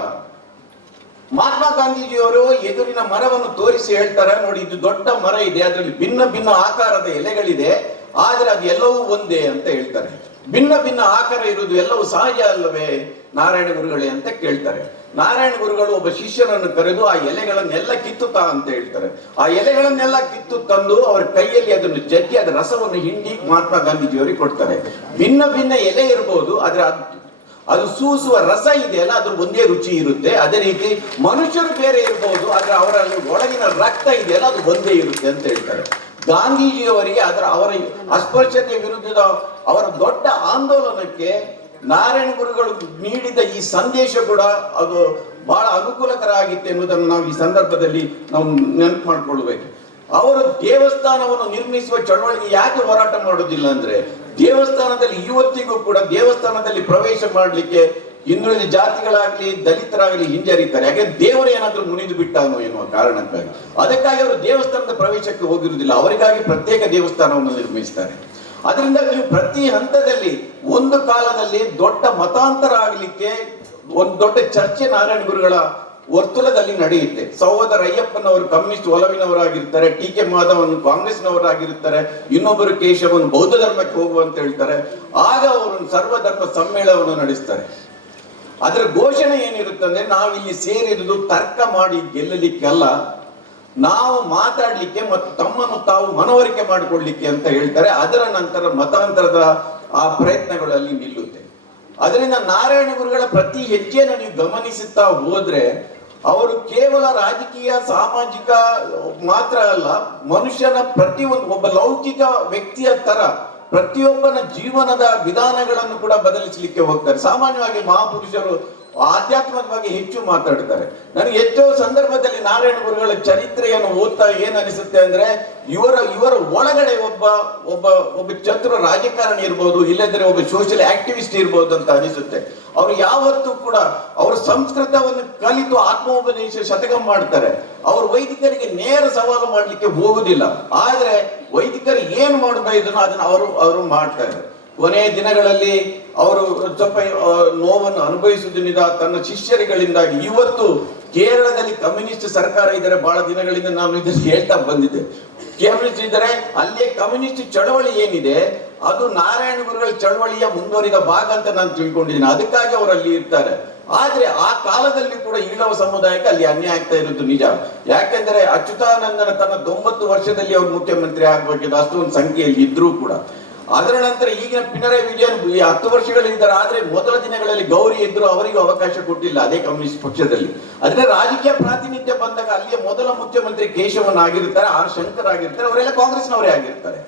ಮಹಾತ್ಮ ಗಾಂಧೀಜಿಯವರು ಎದುರಿನ ಮರವನ್ನು ತೋರಿಸಿ ಹೇಳ್ತಾರೆ, ನೋಡಿ ಇದು ದೊಡ್ಡ ಮರ ಇದೆ, ಅದರಲ್ಲಿ ಭಿನ್ನ ಭಿನ್ನ ಆಕಾರದ ಎಲೆಗಳಿದೆ, ಆದ್ರೆ ಅದು ಎಲ್ಲವೂ ಒಂದೇ ಅಂತ ಹೇಳ್ತಾರೆ. ಭಿನ್ನ ಭಿನ್ನ ಆಕಾರ ಇರುವುದು ಎಲ್ಲವೂ ಸಹಜ ಅಲ್ಲವೇ? ನಾರಾಯಣ ಗುರುಗಳೇ ಅಂತ ಕೇಳ್ತಾರೆ. ನಾರಾಯಣ ಗುರುಗಳು ಒಬ್ಬ ಶಿಷ್ಯರನ್ನು ಕರೆದು ಆ ಎಲೆಗಳನ್ನೆಲ್ಲ ಕಿತ್ತುತ್ತಾ ಅಂತ ಹೇಳ್ತಾರೆ. ಆ ಎಲೆಗಳನ್ನೆಲ್ಲ ಕಿತ್ತು ತಂದು ಅವರ ಕೈಯಲ್ಲಿ ಅದನ್ನು ಜಗ್ಗಿ ಅದರ ರಸವನ್ನು ಹಿಂಡಿ ಮಹಾತ್ಮ ಗಾಂಧೀಜಿಯವರಿಗೆ ಕೊಡ್ತಾರೆ. ಭಿನ್ನ ಭಿನ್ನ ಎಲೆ ಇರಬಹುದು ಆದ್ರೆ ಅದು ಸೂಸುವ ರಸ ಇದೆಯಲ್ಲ ಅದ್ರ ಒಂದೇ ರುಚಿ ಇರುತ್ತೆ. ಅದೇ ರೀತಿ ಮನುಷ್ಯರು ಬೇರೆ ಇರಬಹುದು ಆದ್ರೆ ಅವರಲ್ಲಿ ಒಳಗಿನ ರಕ್ತ ಇದೆಯಲ್ಲ, ಅದು ಒಂದೇ ಇರುತ್ತೆ ಅಂತ ಹೇಳ್ತಾರೆ. ಗಾಂಧೀಜಿಯವರಿಗೆ ಅದರ ಅವರ ಅಸ್ಪೃಶ್ಯತೆ ವಿರುದ್ಧದ ಅವರ ದೊಡ್ಡ ಆಂದೋಲನಕ್ಕೆ ನಾರಾಯಣ ಗುರುಗಳು ನೀಡಿದ ಈ ಸಂದೇಶ ಕೂಡ ಅದು ಬಹಳ ಅನುಕೂಲಕರ ಆಗಿತ್ತು ಎನ್ನುವುದನ್ನು ನಾವು ಈ ಸಂದರ್ಭದಲ್ಲಿ ನಾವು ನೆನಪು ಮಾಡಿಕೊಳ್ಳಬೇಕು ಅವರು ದೇವಸ್ಥಾನವನ್ನು ನಿರ್ಮಿಸುವ ಚಳವಳಿಗೆ ಯಾಕೆ ಹೋರಾಟ ಮಾಡುವುದಿಲ್ಲ ಅಂದ್ರೆ, ದೇವಸ್ಥಾನದಲ್ಲಿ ಇವತ್ತಿಗೂ ಕೂಡ ದೇವಸ್ಥಾನದಲ್ಲಿ ಪ್ರವೇಶ ಮಾಡಲಿಕ್ಕೆ ಹಿಂದುಳಿದ ಜಾತಿಗಳಾಗ್ಲಿ, ದಲಿತರಾಗಲಿ ಹಿಂಜರಿತಾರೆ. ಹಾಗೆ ದೇವರು ಏನಾದರೂ ಮುನಿದು ಬಿಟ್ಟಾನೋ ಎನ್ನುವ ಕಾರಣಕ್ಕಾಗಿ. ಅದಕ್ಕಾಗಿ ಅವರು ದೇವಸ್ಥಾನದ ಪ್ರವೇಶಕ್ಕೆ ಹೋಗಿರುವುದಿಲ್ಲ. ಅವರಿಗಾಗಿ ಪ್ರತ್ಯೇಕ ದೇವಸ್ಥಾನವನ್ನು ನಿರ್ಮಿಸ್ತಾರೆ. ಅದರಿಂದ ನೀವು ಪ್ರತಿ ಹಂತದಲ್ಲಿ ಒಂದು ಕಾಲದಲ್ಲಿ ದೊಡ್ಡ ಮತಾಂತರ ಆಗಲಿಕ್ಕೆ ಒಂದು ದೊಡ್ಡ ಚರ್ಚೆ ನಾರಾಯಣ ಗುರುಗಳ ವರ್ತುಲದಲ್ಲಿ ನಡೆಯುತ್ತೆ. ಸಹೋದರ ಅಯ್ಯಪ್ಪನವರು ಕಮ್ಯುನಿಸ್ಟ್ ಒಲವಿನವರಾಗಿರ್ತಾರೆ ಟಿ ಕೆ ಮಾಧವನ್ ಕಾಂಗ್ರೆಸ್ನವರಾಗಿರ್ತಾರೆ, ಇನ್ನೊಬ್ಬರು ಕೇಶವನ್ ಬೌದ್ಧ ಧರ್ಮಕ್ಕೆ ಹೋಗುವಂತ ಹೇಳ್ತಾರೆ. ಆಗ ಅವರು ಸರ್ವಧರ್ಮ ಸಮ್ಮೇಳನವನ್ನು ನಡೆಸ್ತಾರೆ. ಅದರ ಘೋಷಣೆ ಏನಿರುತ್ತೆ ಅಂದ್ರೆ ನಾವು ಇಲ್ಲಿ ಸೇರಿರುವುದು ತರ್ಕ ಮಾಡಿ ಗೆಲ್ಲಲಿಕ್ಕಲ್ಲ ನಾವು ಮಾತಾಡ್ಲಿಕ್ಕೆ ಮತ್ತು ತಮ್ಮನ್ನು ತಾವು ಮನವರಿಕೆ ಮಾಡಿಕೊಳ್ಳಲಿಕ್ಕೆ ಅಂತ ಹೇಳ್ತಾರೆ. ಅದರ ನಂತರ ಮತಾಂತರದ ಆ ಪ್ರಯತ್ನಗಳಲ್ಲಿ ನಿಲ್ಲುತ್ತೆ. ಅದರಿಂದ ನಾರಾಯಣ ಗುರುಗಳ ಪ್ರತಿ ಹೆಜ್ಜೆಯನ್ನು ನೀವು ಗಮನಿಸುತ್ತಾ ಹೋದ್ರೆ, ಅವರು ಕೇವಲ ರಾಜಕೀಯ, ಸಾಮಾಜಿಕ ಮಾತ್ರ ಅಲ್ಲ, ಮನುಷ್ಯನ ಪ್ರತಿಯೊಂದು ಒಬ್ಬ ಲೌಕಿಕ ವ್ಯಕ್ತಿಯ ತರ ಪ್ರತಿಯೊಬ್ಬನ ಜೀವನದ ವಿಧಾನಗಳನ್ನು ಕೂಡ ಬದಲಿಸಲಿಕ್ಕೆ ಹೋಗ್ತಾರೆ. ಸಾಮಾನ್ಯವಾಗಿ ಮಹಾಪುರುಷರು ಆಧ್ಯಾತ್ಮದ ಬಗ್ಗೆ ಹೆಚ್ಚು ಮಾತಾಡ್ತಾರೆ. ನನಗೆ ಎಷ್ಟೋ ಸಂದರ್ಭದಲ್ಲಿ ನಾರಾಯಣ ಗುರುಗಳ ಚರಿತ್ರೆಯನ್ನು ಓದ್ತಾ ಏನ್ ಅನಿಸುತ್ತೆ ಅಂದ್ರೆ, ಇವರ ಇವರ ಒಳಗಡೆ ಒಬ್ಬ ಒಬ್ಬ ಒಬ್ಬ ಚತುರ ರಾಜಕಾರಣಿ ಇರ್ಬೋದು ಇಲ್ಲದ್ರೆ ಒಬ್ಬ ಸೋಷಿಯಲ್ ಆಕ್ಟಿವಿಸ್ಟ್ ಇರ್ಬೋದು ಅಂತ ಅನಿಸುತ್ತೆ. ಅವರು ಯಾವತ್ತೂ ಕೂಡ ಅವರು ಸಂಸ್ಕೃತವನ್ನು ಕಲಿತು ಆತ್ಮೋಪದೇಶ ಶತಕ ಮಾಡ್ತಾರೆ. ಅವರು ವೈದಿಕರಿಗೆ ನೇರ ಸವಾಲು ಮಾಡ್ಲಿಕ್ಕೆ ಹೋಗುದಿಲ್ಲ. ಆದ್ರೆ ವೈದಿಕರು ಏನ್ ಮಾಡಬೇಕನ್ನು ಅದನ್ನ ಅವರು ಅವರು ಮಾಡ್ತಾರೆ. ಕೊನೆಯ ದಿನಗಳಲ್ಲಿ ಅವರು ಸ್ವಲ್ಪ ನೋವನ್ನು ಅನುಭವಿಸುವುದರಿಂದ ತನ್ನ ಶಿಷ್ಯರುಗಳಿಂದಾಗಿ. ಇವತ್ತು ಕೇರಳದಲ್ಲಿ ಕಮ್ಯುನಿಸ್ಟ್ ಸರ್ಕಾರ ಇದ್ದರೆ ಬಹಳ ದಿನಗಳಿಂದ ನಾನು ಇದನ್ನು ಹೇಳ್ತಾ ಬಂದಿದ್ದೆ. ಕಮ್ಯುನಿಸ್ಟ್ ಇದ್ದರೆ ಅಲ್ಲಿಯ ಕಮ್ಯುನಿಸ್ಟ್ ಚಳವಳಿ ಏನಿದೆ, ಅದು ನಾರಾಯಣ ಗುರುಗಳ ಚಳವಳಿಯ ಮುಂದುವರಿದ ಭಾಗ ಅಂತ ನಾನು ತಿಳ್ಕೊಂಡಿದ್ದೀನಿ. ಅದಕ್ಕಾಗಿ ಅವರು ಅಲ್ಲಿ ಇರ್ತಾರೆ. ಆದ್ರೆ ಆ ಕಾಲದಲ್ಲಿ ಕೂಡ ಈಳವ ಸಮುದಾಯಕ್ಕೆ ಅಲ್ಲಿ ಅನ್ಯಾಯ ಆಗ್ತಾ ಇರೋದು ನಿಜ. ಯಾಕೆಂದ್ರೆ ಅಚ್ಯುತಾನಂದನ ತನ್ನ ತೊಂಬತ್ತು ವರ್ಷದಲ್ಲಿ ಅವರು ಮುಖ್ಯಮಂತ್ರಿ ಆಗ್ಬೇಕಿದ್ದು ಅಷ್ಟೊಂದು ಸಂಖ್ಯೆಯಲ್ಲಿ ಇದ್ರೂ ಕೂಡ. ಅದರ ನಂತರ ಈಗಿನ ಪಿನರೈ ವಿಜಯನ್ ಈ ಹತ್ತು ವರ್ಷಗಳಿದ್ದಾರೆ ಆದ್ರೆ ಮೊದಲ ದಿನಗಳಲ್ಲಿ ಗೌರಿ ಇದ್ರು ಅವರಿಗೂ ಅವಕಾಶ ಕೊಟ್ಟಿಲ್ಲ ಅದೇ ಕಮ್ಯುನಿಸ್ಟ್ ಪಕ್ಷದಲ್ಲಿ. ಅದನ್ನ ರಾಜಕೀಯ ಪ್ರಾತಿನಿಧ್ಯ ಬಂದಾಗ ಅಲ್ಲಿಯ ಮೊದಲ ಮುಖ್ಯಮಂತ್ರಿ ಕೇಶವನ್ ಆಗಿರ್ತಾರೆ, ಆರ್ ಶಂಕರ್ ಆಗಿರ್ತಾರೆ, ಅವರೆಲ್ಲ ಕಾಂಗ್ರೆಸ್ನವರೇ ಆಗಿರ್ತಾರೆ.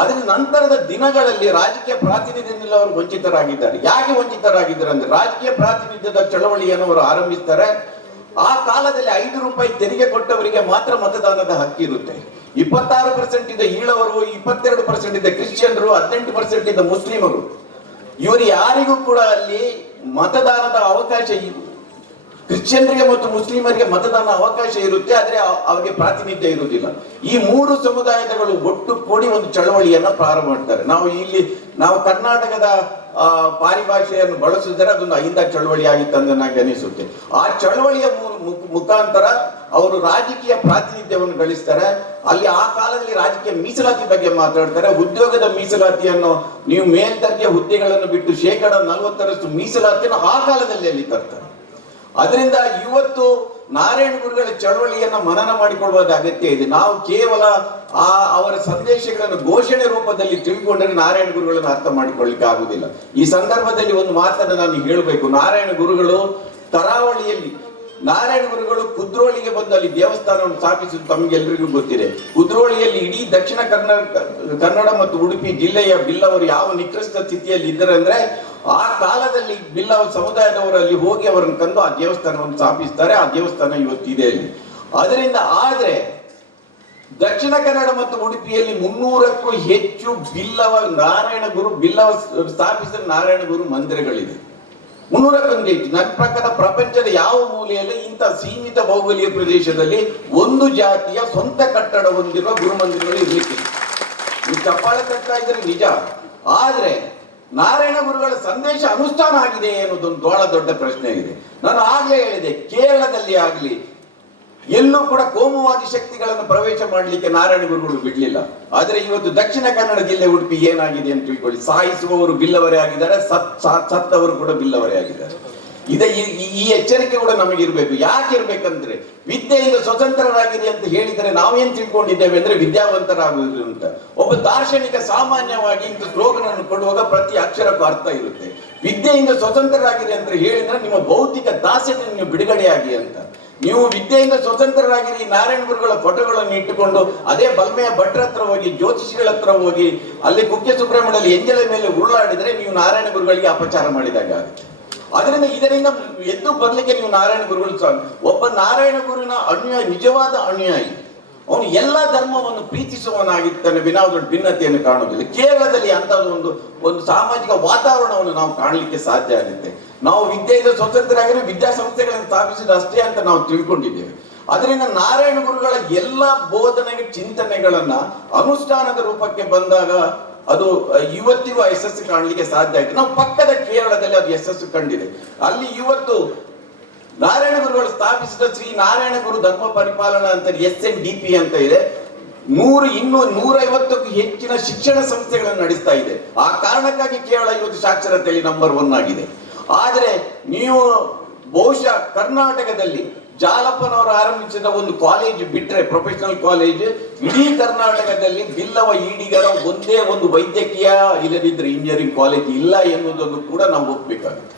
ಅದರ ನಂತರದ ದಿನಗಳಲ್ಲಿ ರಾಜಕೀಯ ಪ್ರಾತಿನಿಧ್ಯದಿಂದ ಅವರು ವಂಚಿತರಾಗಿದ್ದಾರೆ. ಯಾಕೆ ವಂಚಿತರಾಗಿದ್ದಾರೆ ಅಂದ್ರೆ ರಾಜಕೀಯ ಪ್ರಾತಿನಿಧ್ಯದ ಚಳವಳಿಯನ್ನು ಅವರು ಆರಂಭಿಸ್ತಾರೆ. ಆ ಕಾಲದಲ್ಲಿ ಐದು ರೂಪಾಯಿ ತೆರಿಗೆ ಕೊಟ್ಟವರಿಗೆ ಮಾತ್ರ ಮತದಾನದ ಹಕ್ಕಿರುತ್ತೆ. ಇಪ್ಪತ್ತಾರು ಪರ್ಸೆಂಟ್ ಇದ್ದ ಈಳವರು ಇಪ್ಪತ್ತೆರಡು ಪರ್ಸೆಂಟ್ ಇದ್ದ ಕ್ರಿಶ್ಚಿಯನ್ರು, ಹದಿನೆಂಟು ಪರ್ಸೆಂಟ್ ಇದ್ದ ಮುಸ್ಲಿಮರು. ಇವರು ಯಾರಿಗೂ ಕೂಡ ಅಲ್ಲಿ ಮತದಾನದ ಅವಕಾಶ ಇದೆ ಕ್ರಿಶ್ಚಿಯನ್ರಿಗೆ ಮತ್ತು ಮುಸ್ಲಿಮರಿಗೆ ಮತದಾನ ಅವಕಾಶ ಇರುತ್ತೆ, ಆದ್ರೆ ಅವರಿಗೆ ಪ್ರಾತಿನಿಧ್ಯ ಇರುವುದಿಲ್ಲ. ಈ ಮೂರು ಸಮುದಾಯದಗಳು ಒಟ್ಟು ಕೂಡಿ ಒಂದು ಚಳವಳಿಯನ್ನ ಪ್ರಾರಂಭ ಮಾಡ್ತಾರೆ. ನಾವು ಇಲ್ಲಿ, ನಾವು ಕರ್ನಾಟಕದ ಪಾರಿಭಾಷೆಯನ್ನು ಬಳಸಿದರೆ ಅದೊಂದು ಅಹಿಂದ ಚಳವಳಿ ಆಗಿತ್ತು ಅಂತ ನನಗೆ ಅನಿಸುತ್ತೆ. ಆ ಚಳವಳಿಯ ಮುಖಾಂತರ ಅವರು ರಾಜಕೀಯ ಪ್ರಾತಿನಿಧ್ಯವನ್ನು ಗಳಿಸ್ತಾರೆ. ಅಲ್ಲಿ ಆ ಕಾಲದಲ್ಲಿ ರಾಜಕೀಯ ಮೀಸಲಾತಿ ಬಗ್ಗೆ ಮಾತಾಡ್ತಾರೆ. ಉದ್ಯೋಗದ ಮೀಸಲಾತಿಯನ್ನು ನೀವು ಮೇಲ್ದರ್ಜೆ ಹುದ್ದೆಗಳನ್ನು ಬಿಟ್ಟು ಶೇಕಡ ನಲವತ್ತರಷ್ಟು ಮೀಸಲಾತಿಯನ್ನು ಆ ಕಾಲದಲ್ಲಿ ಅಲ್ಲಿ ತರ್ತಾರೆ. ಅದರಿಂದ ಇವತ್ತು ನಾರಾಯಣ ಗುರುಗಳ ಚಳವಳಿಯನ್ನ ಮನನ ಮಾಡಿಕೊಳ್ಳುವುದ ಅಗತ್ಯ ಇದೆ. ನಾವು ಕೇವಲ ಆ ಅವರ ಸಂದೇಶಗಳನ್ನು ಘೋಷಣೆ ರೂಪದಲ್ಲಿ ತಿಳ್ಕೊಂಡರೆ ನಾರಾಯಣ ಗುರುಗಳನ್ನು ಅರ್ಥ ಮಾಡಿಕೊಳ್ಳಿಕ್ಕೆ ಆಗುದಿಲ್ಲ ಈ ಸಂದರ್ಭದಲ್ಲಿ ಒಂದು ಮಾತನ್ನು ನಾನು ಹೇಳಬೇಕು. ನಾರಾಯಣ ಗುರುಗಳು ಕರಾವಳಿಯಲ್ಲಿ ನಾರಾಯಣ ಗುರುಗಳು ಕುದ್ರೋಳಿಗೆ ಬಂದು ಅಲ್ಲಿ ದೇವಸ್ಥಾನವನ್ನು ಸ್ಥಾಪಿಸುವುದು ತಮಗೆಲ್ಲರಿಗೂ ಗೊತ್ತಿದೆ. ಕುದ್ರೋಳಿಯಲ್ಲಿ ಇಡೀ ದಕ್ಷಿಣ ಕನ್ನಡ ಕನ್ನಡ ಮತ್ತು ಉಡುಪಿ ಜಿಲ್ಲೆಯ ಬಿಲ್ಲವರು ಯಾವ ನಿಕೃಷ್ಟ ಸ್ಥಿತಿಯಲ್ಲಿ ಇದ್ದಾರೆ ಅಂದ್ರೆ ಆ ಕಾಲದಲ್ಲಿ ಬಿಲ್ಲವ ಸಮುದಾಯದವರು ಅಲ್ಲಿ ಹೋಗಿ ಅವರನ್ನು ತಂದು ಆ ದೇವಸ್ಥಾನವನ್ನು ಸ್ಥಾಪಿಸ್ತಾರೆ. ಆ ದೇವಸ್ಥಾನ ಇವತ್ತಿದೆ ಅಲ್ಲಿ. ಅದರಿಂದ ಆದ್ರೆ ದಕ್ಷಿಣ ಕನ್ನಡ ಮತ್ತು ಉಡುಪಿಯಲ್ಲಿ ಮುನ್ನೂರಕ್ಕೂ ಹೆಚ್ಚು ಬಿಲ್ಲವ ನಾರಾಯಣ ಗುರು, ಬಿಲ್ಲವ ಸ್ಥಾಪಿಸಿದ ನಾರಾಯಣ ಗುರು ಮಂದಿರಗಳಿದೆ. ಮುನ್ನೂರಕ್ಕೊಂದು ಇತ್ತು. ನನ್ನ ಪ್ರಕಾರ ಪ್ರಪಂಚದ ಯಾವ ಮೂಲೆಯಲ್ಲಿ ಇಂಥ ಸೀಮಿತ ಭೌಗೋಳಿಕ ಪ್ರದೇಶದಲ್ಲಿ ಒಂದು ಜಾತಿಯ ಸ್ವಂತ ಕಟ್ಟಡ ಹೊಂದಿರುವ ಗುರುಮಂದಿರಗಳು ಇರಲಿಕ್ಕೆ ನೀವು ಚಪ್ಪಾಳೆ ತಟ್ತಾ ಇದ್ರೆ ನಿಜ. ಆದ್ರೆ ನಾರಾಯಣ ಗುರುಗಳ ಸಂದೇಶ ಅನುಷ್ಠಾನ ಆಗಿದೆ ಅನ್ನೋದೊಂದು ಬಹಳ ದೊಡ್ಡ ಪ್ರಶ್ನೆ ಇದೆ. ನಾನು ಆಗ್ಲೇ ಹೇಳಿದೆ, ಕೇರಳದಲ್ಲಿ ಆಗ್ಲಿ ಎಲ್ಲೂ ಕೂಡ ಕೋಮುವಾದಿ ಶಕ್ತಿಗಳನ್ನು ಪ್ರವೇಶ ಮಾಡಲಿಕ್ಕೆ ನಾರಾಯಣ ಗುರುಗಳು ಬಿಡಲಿಲ್ಲ. ಆದರೆ ಇವತ್ತು ದಕ್ಷಿಣ ಕನ್ನಡ ಜಿಲ್ಲೆ ಉಡುಪಿ ಏನಾಗಿದೆ ಅಂತ ತಿಳ್ಕೊಳ್ಳಿ. ಸಾಯಿಸುವವರು ಬಿಲ್ಲವರೇ ಆಗಿದ್ದಾರೆ, ಸತ್ ಸತ್ತವರು ಕೂಡ ಬಿಲ್ಲವರೇ ಆಗಿದ್ದಾರೆ. ಇದ, ಈ- ಎಚ್ಚರಿಕೆ ಕೂಡ ನಮಗೆ ಇರಬೇಕು ಯಾಕೆ ಇರ್ಬೇಕಂದ್ರೆ, ವಿದ್ಯೆಯಿಂದ ಸ್ವತಂತ್ರರಾಗಿದೆ ಅಂತ ಹೇಳಿದರೆ ನಾವೇನ್ ತಿಳ್ಕೊಂಡಿದ್ದೇವೆ ಅಂದ್ರೆ ವಿದ್ಯಾವಂತರಾಗುವುದು ಅಂತ. ಒಬ್ಬ ದಾರ್ಶನಿಕ ಸಾಮಾನ್ಯವಾಗಿ ಇಂಥ ಸ್ಲೋಗನ್ ಕೊಡುವಾಗ ಪ್ರತಿ ಅಕ್ಷರಕ್ಕೂ ಅರ್ಥ ಇರುತ್ತೆ. ವಿದ್ಯೆಯಿಂದ ಸ್ವತಂತ್ರರಾಗಿದೆ ಅಂತ ಹೇಳಿದ್ರೆ ನಿಮ್ಮ ಭೌತಿಕ ದಾಸ್ಯದಿಂದ ನೀವು ಬಿಡುಗಡೆಯಾಗಿ ಅಂತ. ನೀವು ವಿದ್ಯೆಯಿಂದ ಸ್ವತಂತ್ರರಾಗಿರಿ, ನಾರಾಯಣ ಗುರುಗಳ ಫೋಟೋಗಳನ್ನು ಇಟ್ಟುಕೊಂಡು ಅದೇ ಬಲ್ಮೆಯ ಭಟ್ರ ಹತ್ರ ಹೋಗಿ, ಜ್ಯೋತಿಷಿಗಳ ಹತ್ರ ಹೋಗಿ, ಅಲ್ಲಿ ಕುಕ್ಕೆ ಸುಬ್ರಹ್ಮಣ್ಯದಲ್ಲಿ ಎಂಜಲ ಮೇಲೆ ಉರುಳಾಡಿದ್ರೆ ನೀವು ನಾರಾಯಣ ಗುರುಗಳಿಗೆ ಅಪಚಾರ ಮಾಡಿದಾಗ ಅದರಿಂದ ಇದರಿಂದ ಎದ್ದು ಬರಲಿಕ್ಕೆ ನೀವು ನಾರಾಯಣ ಗುರುಗಳು ಒಬ್ಬ ನಾರಾಯಣ ಗುರುವಿನ ಅನುಯಾಯಿ, ನಿಜವಾದ ಅನುಯಾಯಿ, ಅವನು ಎಲ್ಲ ಧರ್ಮವನ್ನು ಪ್ರೀತಿಸುವವನಾಗಿರ್ತಾನೆ ವಿನಾ ದೊಡ್ಡ ಭಿನ್ನತೆಯನ್ನು ಕಾಣುವುದಿಲ್ಲ ಕೇರಳದಲ್ಲಿ ಅಂತ ಒಂದು ಒಂದು ಸಾಮಾಜಿಕ ವಾತಾವರಣವನ್ನು ನಾವು ಕಾಣಲಿಕ್ಕೆ ಸಾಧ್ಯ ಆಗುತ್ತೆ. ನಾವು ವಿದ್ಯೆಯಿಂದ ಸ್ವತಂತ್ರ ಆಗಿರೋ ವಿದ್ಯಾಸಂಸ್ಥೆಗಳನ್ನು ಸ್ಥಾಪಿಸಿದ ಅಷ್ಟೇ ಅಂತ ನಾವು ತಿಳ್ಕೊಂಡಿದ್ದೇವೆ. ಅದರಿಂದ ನಾರಾಯಣ ಗುರುಗಳ ಎಲ್ಲ ಬೋಧನೆಗೆ ಚಿಂತನೆಗಳನ್ನ ಅನುಷ್ಠಾನದ ರೂಪಕ್ಕೆ ಬಂದಾಗ ಅದು ಇವತ್ತಿಗೂ ಯಶಸ್ಸು ಕಾಣಲಿಕ್ಕೆ ಸಾಧ್ಯ ಆಯ್ತು. ನಾವು ಪಕ್ಕದ ಕೇರಳದಲ್ಲಿ ಅದು ಯಶಸ್ಸು ಕಂಡಿದೆ. ಅಲ್ಲಿ ಇವತ್ತು ನಾರಾಯಣ ಗುರುಗಳು ಸ್ಥಾಪಿಸಿದ ಶ್ರೀ ನಾರಾಯಣ ಗುರು ಧರ್ಮ ಪರಿಪಾಲನಾ ಅಂತ ಎಸ್ ಎನ್ ಡಿ ಪಿ ಅಂತ ಇದೆ. ನೂರು, ಇನ್ನೂ ನೂರೈವತ್ತಕ್ಕೂ ಹೆಚ್ಚಿನ ಶಿಕ್ಷಣ ಸಂಸ್ಥೆಗಳನ್ನು ನಡೆಸ್ತಾ ಇದೆ. ಆ ಕಾರಣಕ್ಕಾಗಿ ಕೇರಳ ಇವತ್ತು ಸಾಕ್ಷರತೆಯಲ್ಲಿ ನಂಬರ್ ಒನ್ ಆಗಿದೆ. ಆದರೆ ನೀವು ಬಹುಶಃ ಕರ್ನಾಟಕದಲ್ಲಿ ಜಾಲಪ್ಪನವರು ಆರಂಭಿಸಿದ ಒಂದು ಕಾಲೇಜ್ ಬಿಟ್ರೆ ಪ್ರೊಫೆಷನಲ್ ಕಾಲೇಜ್ ಇಡೀ ಕರ್ನಾಟಕದಲ್ಲಿ ಬಿಲ್ಲವ ಈಡಿಗರ ಒಂದೇ ಒಂದು ವೈದ್ಯಕೀಯ ಇಲ್ಲದಿದ್ದರೆ ಇಂಜಿನಿಯರಿಂಗ್ ಕಾಲೇಜ್ ಇಲ್ಲ ಎನ್ನುವುದನ್ನು ಕೂಡ ನಾವು ಒಪ್ಪಬೇಕಾಗುತ್ತೆ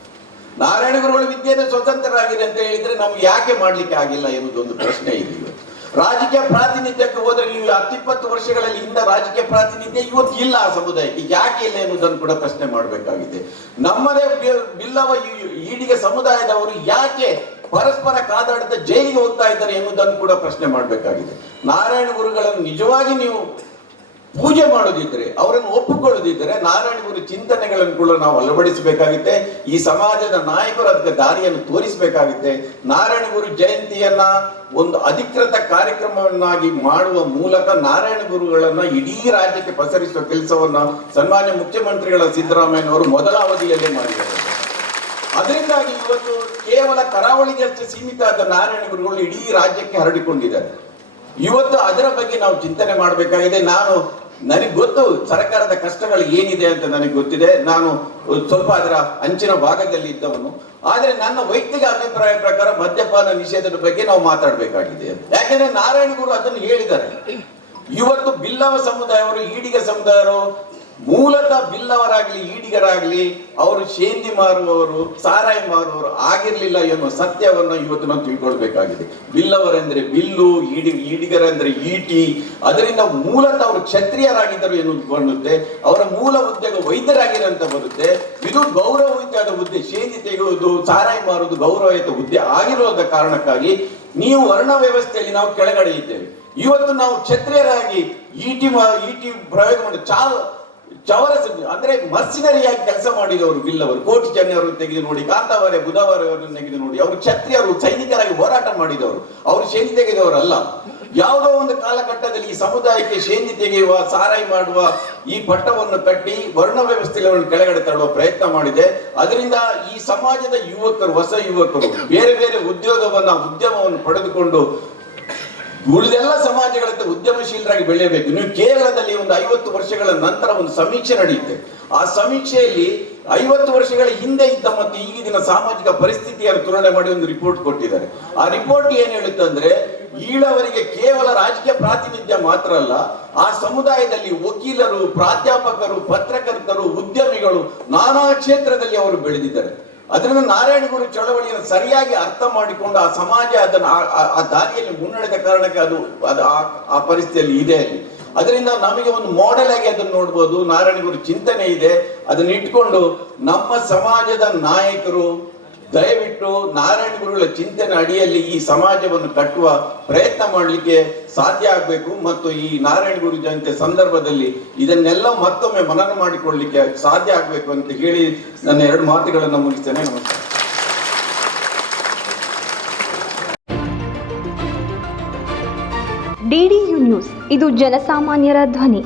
ನಾರಾಯಣ ಗುರುಗಳು ವಿದ್ಯೆಯನ್ನು ಸ್ವತಂತ್ರರಾಗಿದೆ ಅಂತ ಹೇಳಿದ್ರೆ ನಮ್ಗೆ ಯಾಕೆ ಮಾಡ್ಲಿಕ್ಕೆ ಆಗಿಲ್ಲ ಎನ್ನುವುದೊಂದು ಪ್ರಶ್ನೆ ಇದೆ ರಾಜಕೀಯ ಪ್ರಾತಿನಿಧ್ಯಕ್ಕೆ ಹೋದ್ರೆ ನೀವು ಹತ್ತಿಪ್ಪತ್ತು ವರ್ಷಗಳಲ್ಲಿ ಹಿಂದ ರಾಜಕೀಯ ಪ್ರಾತಿನಿಧ್ಯ ಇವತ್ತು ಇಲ್ಲ ಆ ಸಮುದಾಯಕ್ಕೆ. ಯಾಕೆ ಇಲ್ಲ ಎನ್ನುವುದನ್ನು ಕೂಡ ಪ್ರಶ್ನೆ ಮಾಡಬೇಕಾಗಿದೆ. ನಮ್ಮದೇ ಬಿಲ್ಲವ ಈಡಿಗೆ ಸಮುದಾಯದವರು ಯಾಕೆ ಪರಸ್ಪರ ಕಾದಾಡದ ಜೈಲಿಗೆ ಹೋಗ್ತಾ ಇದ್ದಾರೆ ಎನ್ನುವುದನ್ನು ಕೂಡ ಪ್ರಶ್ನೆ ಮಾಡಬೇಕಾಗಿದೆ. ನಾರಾಯಣ ಗುರುಗಳನ್ನು ನಿಜವಾಗಿ ನೀವು ಪೂಜೆ ಮಾಡೋದಿದ್ರೆ ಅವರನ್ನು ಒಪ್ಪಿಕೊಳ್ಳೋದಿದ್ರೆ ನಾರಾಯಣ ಗುರು ಚಿಂತನೆಗಳನ್ನು ಕೂಡ ನಾವು ಅಳವಡಿಸಬೇಕಾಗುತ್ತೆ. ಈ ಸಮಾಜದ ನಾಯಕರು ಅದಕ್ಕೆ ದಾರಿಯನ್ನು ತೋರಿಸಬೇಕಾಗುತ್ತೆ. ನಾರಾಯಣ ಗುರು ಜಯಂತಿಯನ್ನ ಒಂದು ಅಧಿಕೃತ ಕಾರ್ಯಕ್ರಮವನ್ನಾಗಿ ಮಾಡುವ ಮೂಲಕ ನಾರಾಯಣ ಗುರುಗಳನ್ನ ಇಡೀ ರಾಜ್ಯಕ್ಕೆ ಪಸರಿಸುವ ಕೆಲಸವನ್ನ ಸನ್ಮಾನ್ಯ ಮುಖ್ಯಮಂತ್ರಿಗಳ ಸಿದ್ದರಾಮಯ್ಯನವರು ಮೊದಲ ಅವಧಿಯಲ್ಲೇ ಮಾಡಿದ್ದಾರೆ. ಅದರಿಂದಾಗಿ ಇವತ್ತು ಕೇವಲ ಕರಾವಳಿಗೆ ಅಷ್ಟೇ ಸೀಮಿತ ಆದ ನಾರಾಯಣ ಗುರುಗಳು ಇಡೀ ರಾಜ್ಯಕ್ಕೆ ಹರಡಿಕೊಂಡಿದ್ದಾರೆ. ಇವತ್ತು ಅದರ ಬಗ್ಗೆ ನಾವು ಚಿಂತನೆ ಮಾಡಬೇಕಾಗಿದೆ. ನಾನು ನನಗೆ ಗೊತ್ತು, ಸರ್ಕಾರದ ಕಷ್ಟಗಳು ಏನಿದೆ ಅಂತ ನನಗೆ ಗೊತ್ತಿದೆ. ನಾನು ಸ್ವಲ್ಪ ಅದರ ಅಂಚಿನ ಭಾಗದಲ್ಲಿ ಇದ್ದವನು. ಆದರೆ ನನ್ನ ವೈಯಕ್ತಿಕ ಅಭಿಪ್ರಾಯ ಪ್ರಕಾರ ಮದ್ಯಪಾನ ನಿಷೇಧದ ಬಗ್ಗೆ ನಾವು ಮಾತಾಡಬೇಕಾಗಿದೆ. ಯಾಕೆಂದ್ರೆ ನಾರಾಯಣ ಗುರು ಅದನ್ನು ಹೇಳಿದ್ದಾರೆ. ಇವತ್ತು ಬಿಲ್ಲವ ಸಮುದಾಯವರು, ಈಡಿಗ ಸಮುದಾಯರು ಮೂಲತಃ ಬಿಲ್ಲವರಾಗ್ಲಿ, ಈಡಿಗರಾಗ್ಲಿ, ಅವರು ಶೇಂದಿ ಮಾರುವವರು, ಸಾರಾಯಿ ಮಾರುವವರು ಆಗಿರ್ಲಿಲ್ಲ ಎನ್ನುವ ಸತ್ಯವನ್ನು ಇವತ್ತು ನಾವು ತಿಳ್ಕೊಳ್ಬೇಕಾಗಿದೆ. ಬಿಲ್ಲವರೆಂದ್ರೆ ಬಿಲ್ಲು, ಈಡಿ, ಈಡಿಗರೆಂದ್ರೆ ಈಟಿ, ಅದರಿಂದ ಮೂಲತಃ ಅವರು ಕ್ಷತ್ರಿಯರಾಗಿದ್ದರು ಎನ್ನುವುದು ಅವರ ಮೂಲ ಉದ್ಯೋಗ ವೈದ್ಯರಾಗಿರಂತ ಬರುತ್ತೆ. ಇದು ಗೌರವಯುತವಾದ ಹುದ್ದೆ, ಶೇಂದಿ ತೆಗೆಯುವುದು, ಸಾರಾಯಿ ಮಾರುವುದು ಗೌರವಯುತ ಹುದ್ದೆ ಆಗಿರೋದ ಕಾರಣಕ್ಕಾಗಿ ನೀವು ವರ್ಣ ವ್ಯವಸ್ಥೆಯಲ್ಲಿ ನಾವು ಕೆಳಗಡೆ ಇದ್ದೇವೆ. ಇವತ್ತು ನಾವು ಕ್ಷತ್ರಿಯರಾಗಿ ಈಟಿ ಈಟಿ ಪ್ರಯೋಗ ಮಾಡಿ ಚಾವ ಚವರಸ ಅಂದ್ರೆ ಮರ್ಸಿನರಿಯಾಗಿ ಕೆಲಸ ಮಾಡಿದವರು ಬಿಲ್ಲವರು ಕೋಟಿ ಚೆನ್ನವರು ತೆಗೆದು ನೋಡಿ, ಕಾಂತಾವರೆ ಬುಧವಾರವರನ್ನು ತೆಗೆದು ನೋಡಿ, ಅವರು ಕ್ಷತ್ರಿಯರು, ಸೈನಿಕರಾಗಿ ಹೋರಾಟ ಮಾಡಿದವರು. ಅವರು ಶೇಂದಿ ತೆಗೆದವರಲ್ಲ. ಯಾವುದೋ ಒಂದು ಕಾಲಘಟ್ಟದಲ್ಲಿ ಈ ಸಮುದಾಯಕ್ಕೆ ಶೇಂದಿ ತೆಗೆಯುವ, ಸಾರಾಯಿ ಮಾಡುವ ಈ ಪಟ್ಟವನ್ನು ಕಟ್ಟಿ ವರ್ಣ ವ್ಯವಸ್ಥೆಗಳನ್ನು ಕೆಳಗಡೆ ತರುವ ಪ್ರಯತ್ನ ಮಾಡಿದೆ. ಅದರಿಂದ ಈ ಸಮಾಜದ ಯುವಕರು, ಹೊಸ ಯುವಕರು, ಬೇರೆ ಬೇರೆ ಉದ್ಯೋಗವನ್ನ, ಉದ್ಯಮವನ್ನು ಪಡೆದುಕೊಂಡು ಉಳಿದೆಲ್ಲ ಸಮಾಜಗಳಂತೆ ಉದ್ಯಮಶೀಲರಾಗಿ ಬೆಳೆಯಬೇಕು. ನೀವು ಕೇರಳದಲ್ಲಿ ಒಂದು ಐವತ್ತು ವರ್ಷಗಳ ನಂತರ ಒಂದು ಸಮೀಕ್ಷೆ ನಡೆಯುತ್ತೆ. ಆ ಸಮೀಕ್ಷೆಯಲ್ಲಿ ಐವತ್ತು ವರ್ಷಗಳ ಹಿಂದೆ ಇದ್ದ ಮತ್ತು ಈಗಿನ ಸಾಮಾಜಿಕ ಪರಿಸ್ಥಿತಿಯನ್ನು ತುಲನೆ ಮಾಡಿ ಒಂದು ರಿಪೋರ್ಟ್ ಕೊಟ್ಟಿದ್ದಾರೆ. ಆ ರಿಪೋರ್ಟ್ ಏನ್ ಹೇಳುತ್ತೆ ಅಂದ್ರೆ, ಈಳವರಿಗೆ ಕೇವಲ ರಾಜಕೀಯ ಪ್ರಾತಿನಿಧ್ಯ ಮಾತ್ರ ಅಲ್ಲ, ಆ ಸಮುದಾಯದಲ್ಲಿ ವಕೀಲರು, ಪ್ರಾಧ್ಯಾಪಕರು, ಪತ್ರಕರ್ತರು, ಉದ್ಯಮಿಗಳು ನಾನಾ ಕ್ಷೇತ್ರದಲ್ಲಿ ಅವರು ಬೆಳೆದಿದ್ದಾರೆ. ಅದರಿಂದ ನಾರಾಯಣ ಗುರು ಚಳವಳಿಯನ್ನು ಸರಿಯಾಗಿ ಅರ್ಥ ಮಾಡಿಕೊಂಡು ಆ ಸಮಾಜ ಅದನ್ನು ಆ- ದಾರಿಯಲ್ಲಿ ಮುನ್ನಡೆದ ಕಾರಣಕ್ಕೆ ಅದು ಅದು ಆ- ಆ ಪರಿಸ್ಥಿತಿಯಲ್ಲಿ ಇದೆ ಅಲ್ಲಿ. ಅದರಿಂದ ನಮಗೆ ಒಂದು ಮಾಡೆಲ್ ಆಗಿ ಅದನ್ನು ನೋಡ್ಬೋದು. ನಾರಾಯಣ ಗುರು ಚಿಂತನೆ ಇದೆ. ಅದನ್ನ ಇಟ್ಕೊಂಡು ನಮ್ಮ ಸಮಾಜದ ನಾಯಕರು ದಯವಿಟ್ಟು ನಾರಾಯಣ ಗುರುಗಳ ಚಿಂತನೆ ಅಡಿಯಲ್ಲಿ ಈ ಸಮಾಜವನ್ನು ಕಟ್ಟುವ ಪ್ರಯತ್ನ ಮಾಡಲಿಕ್ಕೆ ಸಾಧ್ಯ ಆಗಬೇಕು ಮತ್ತು ಈ ನಾರಾಯಣ ಗುರು ಜಯಂತಿ ಸಂದರ್ಭದಲ್ಲಿ ಇದನ್ನೆಲ್ಲ ಮತ್ತೊಮ್ಮೆ ಮನನ ಮಾಡಿಕೊಳ್ಳಲಿಕ್ಕೆ ಸಾಧ್ಯ ಆಗಬೇಕು ಅಂತ ಹೇಳಿ ನನ್ನ ಎರಡು ಮಾತುಗಳನ್ನು ಮುಗಿಸ್ತೇನೆ. ನಮಸ್ಕಾರ. DDU news. ಇದು ಜನಸಾಮಾನ್ಯರ ಧ್ವನಿ.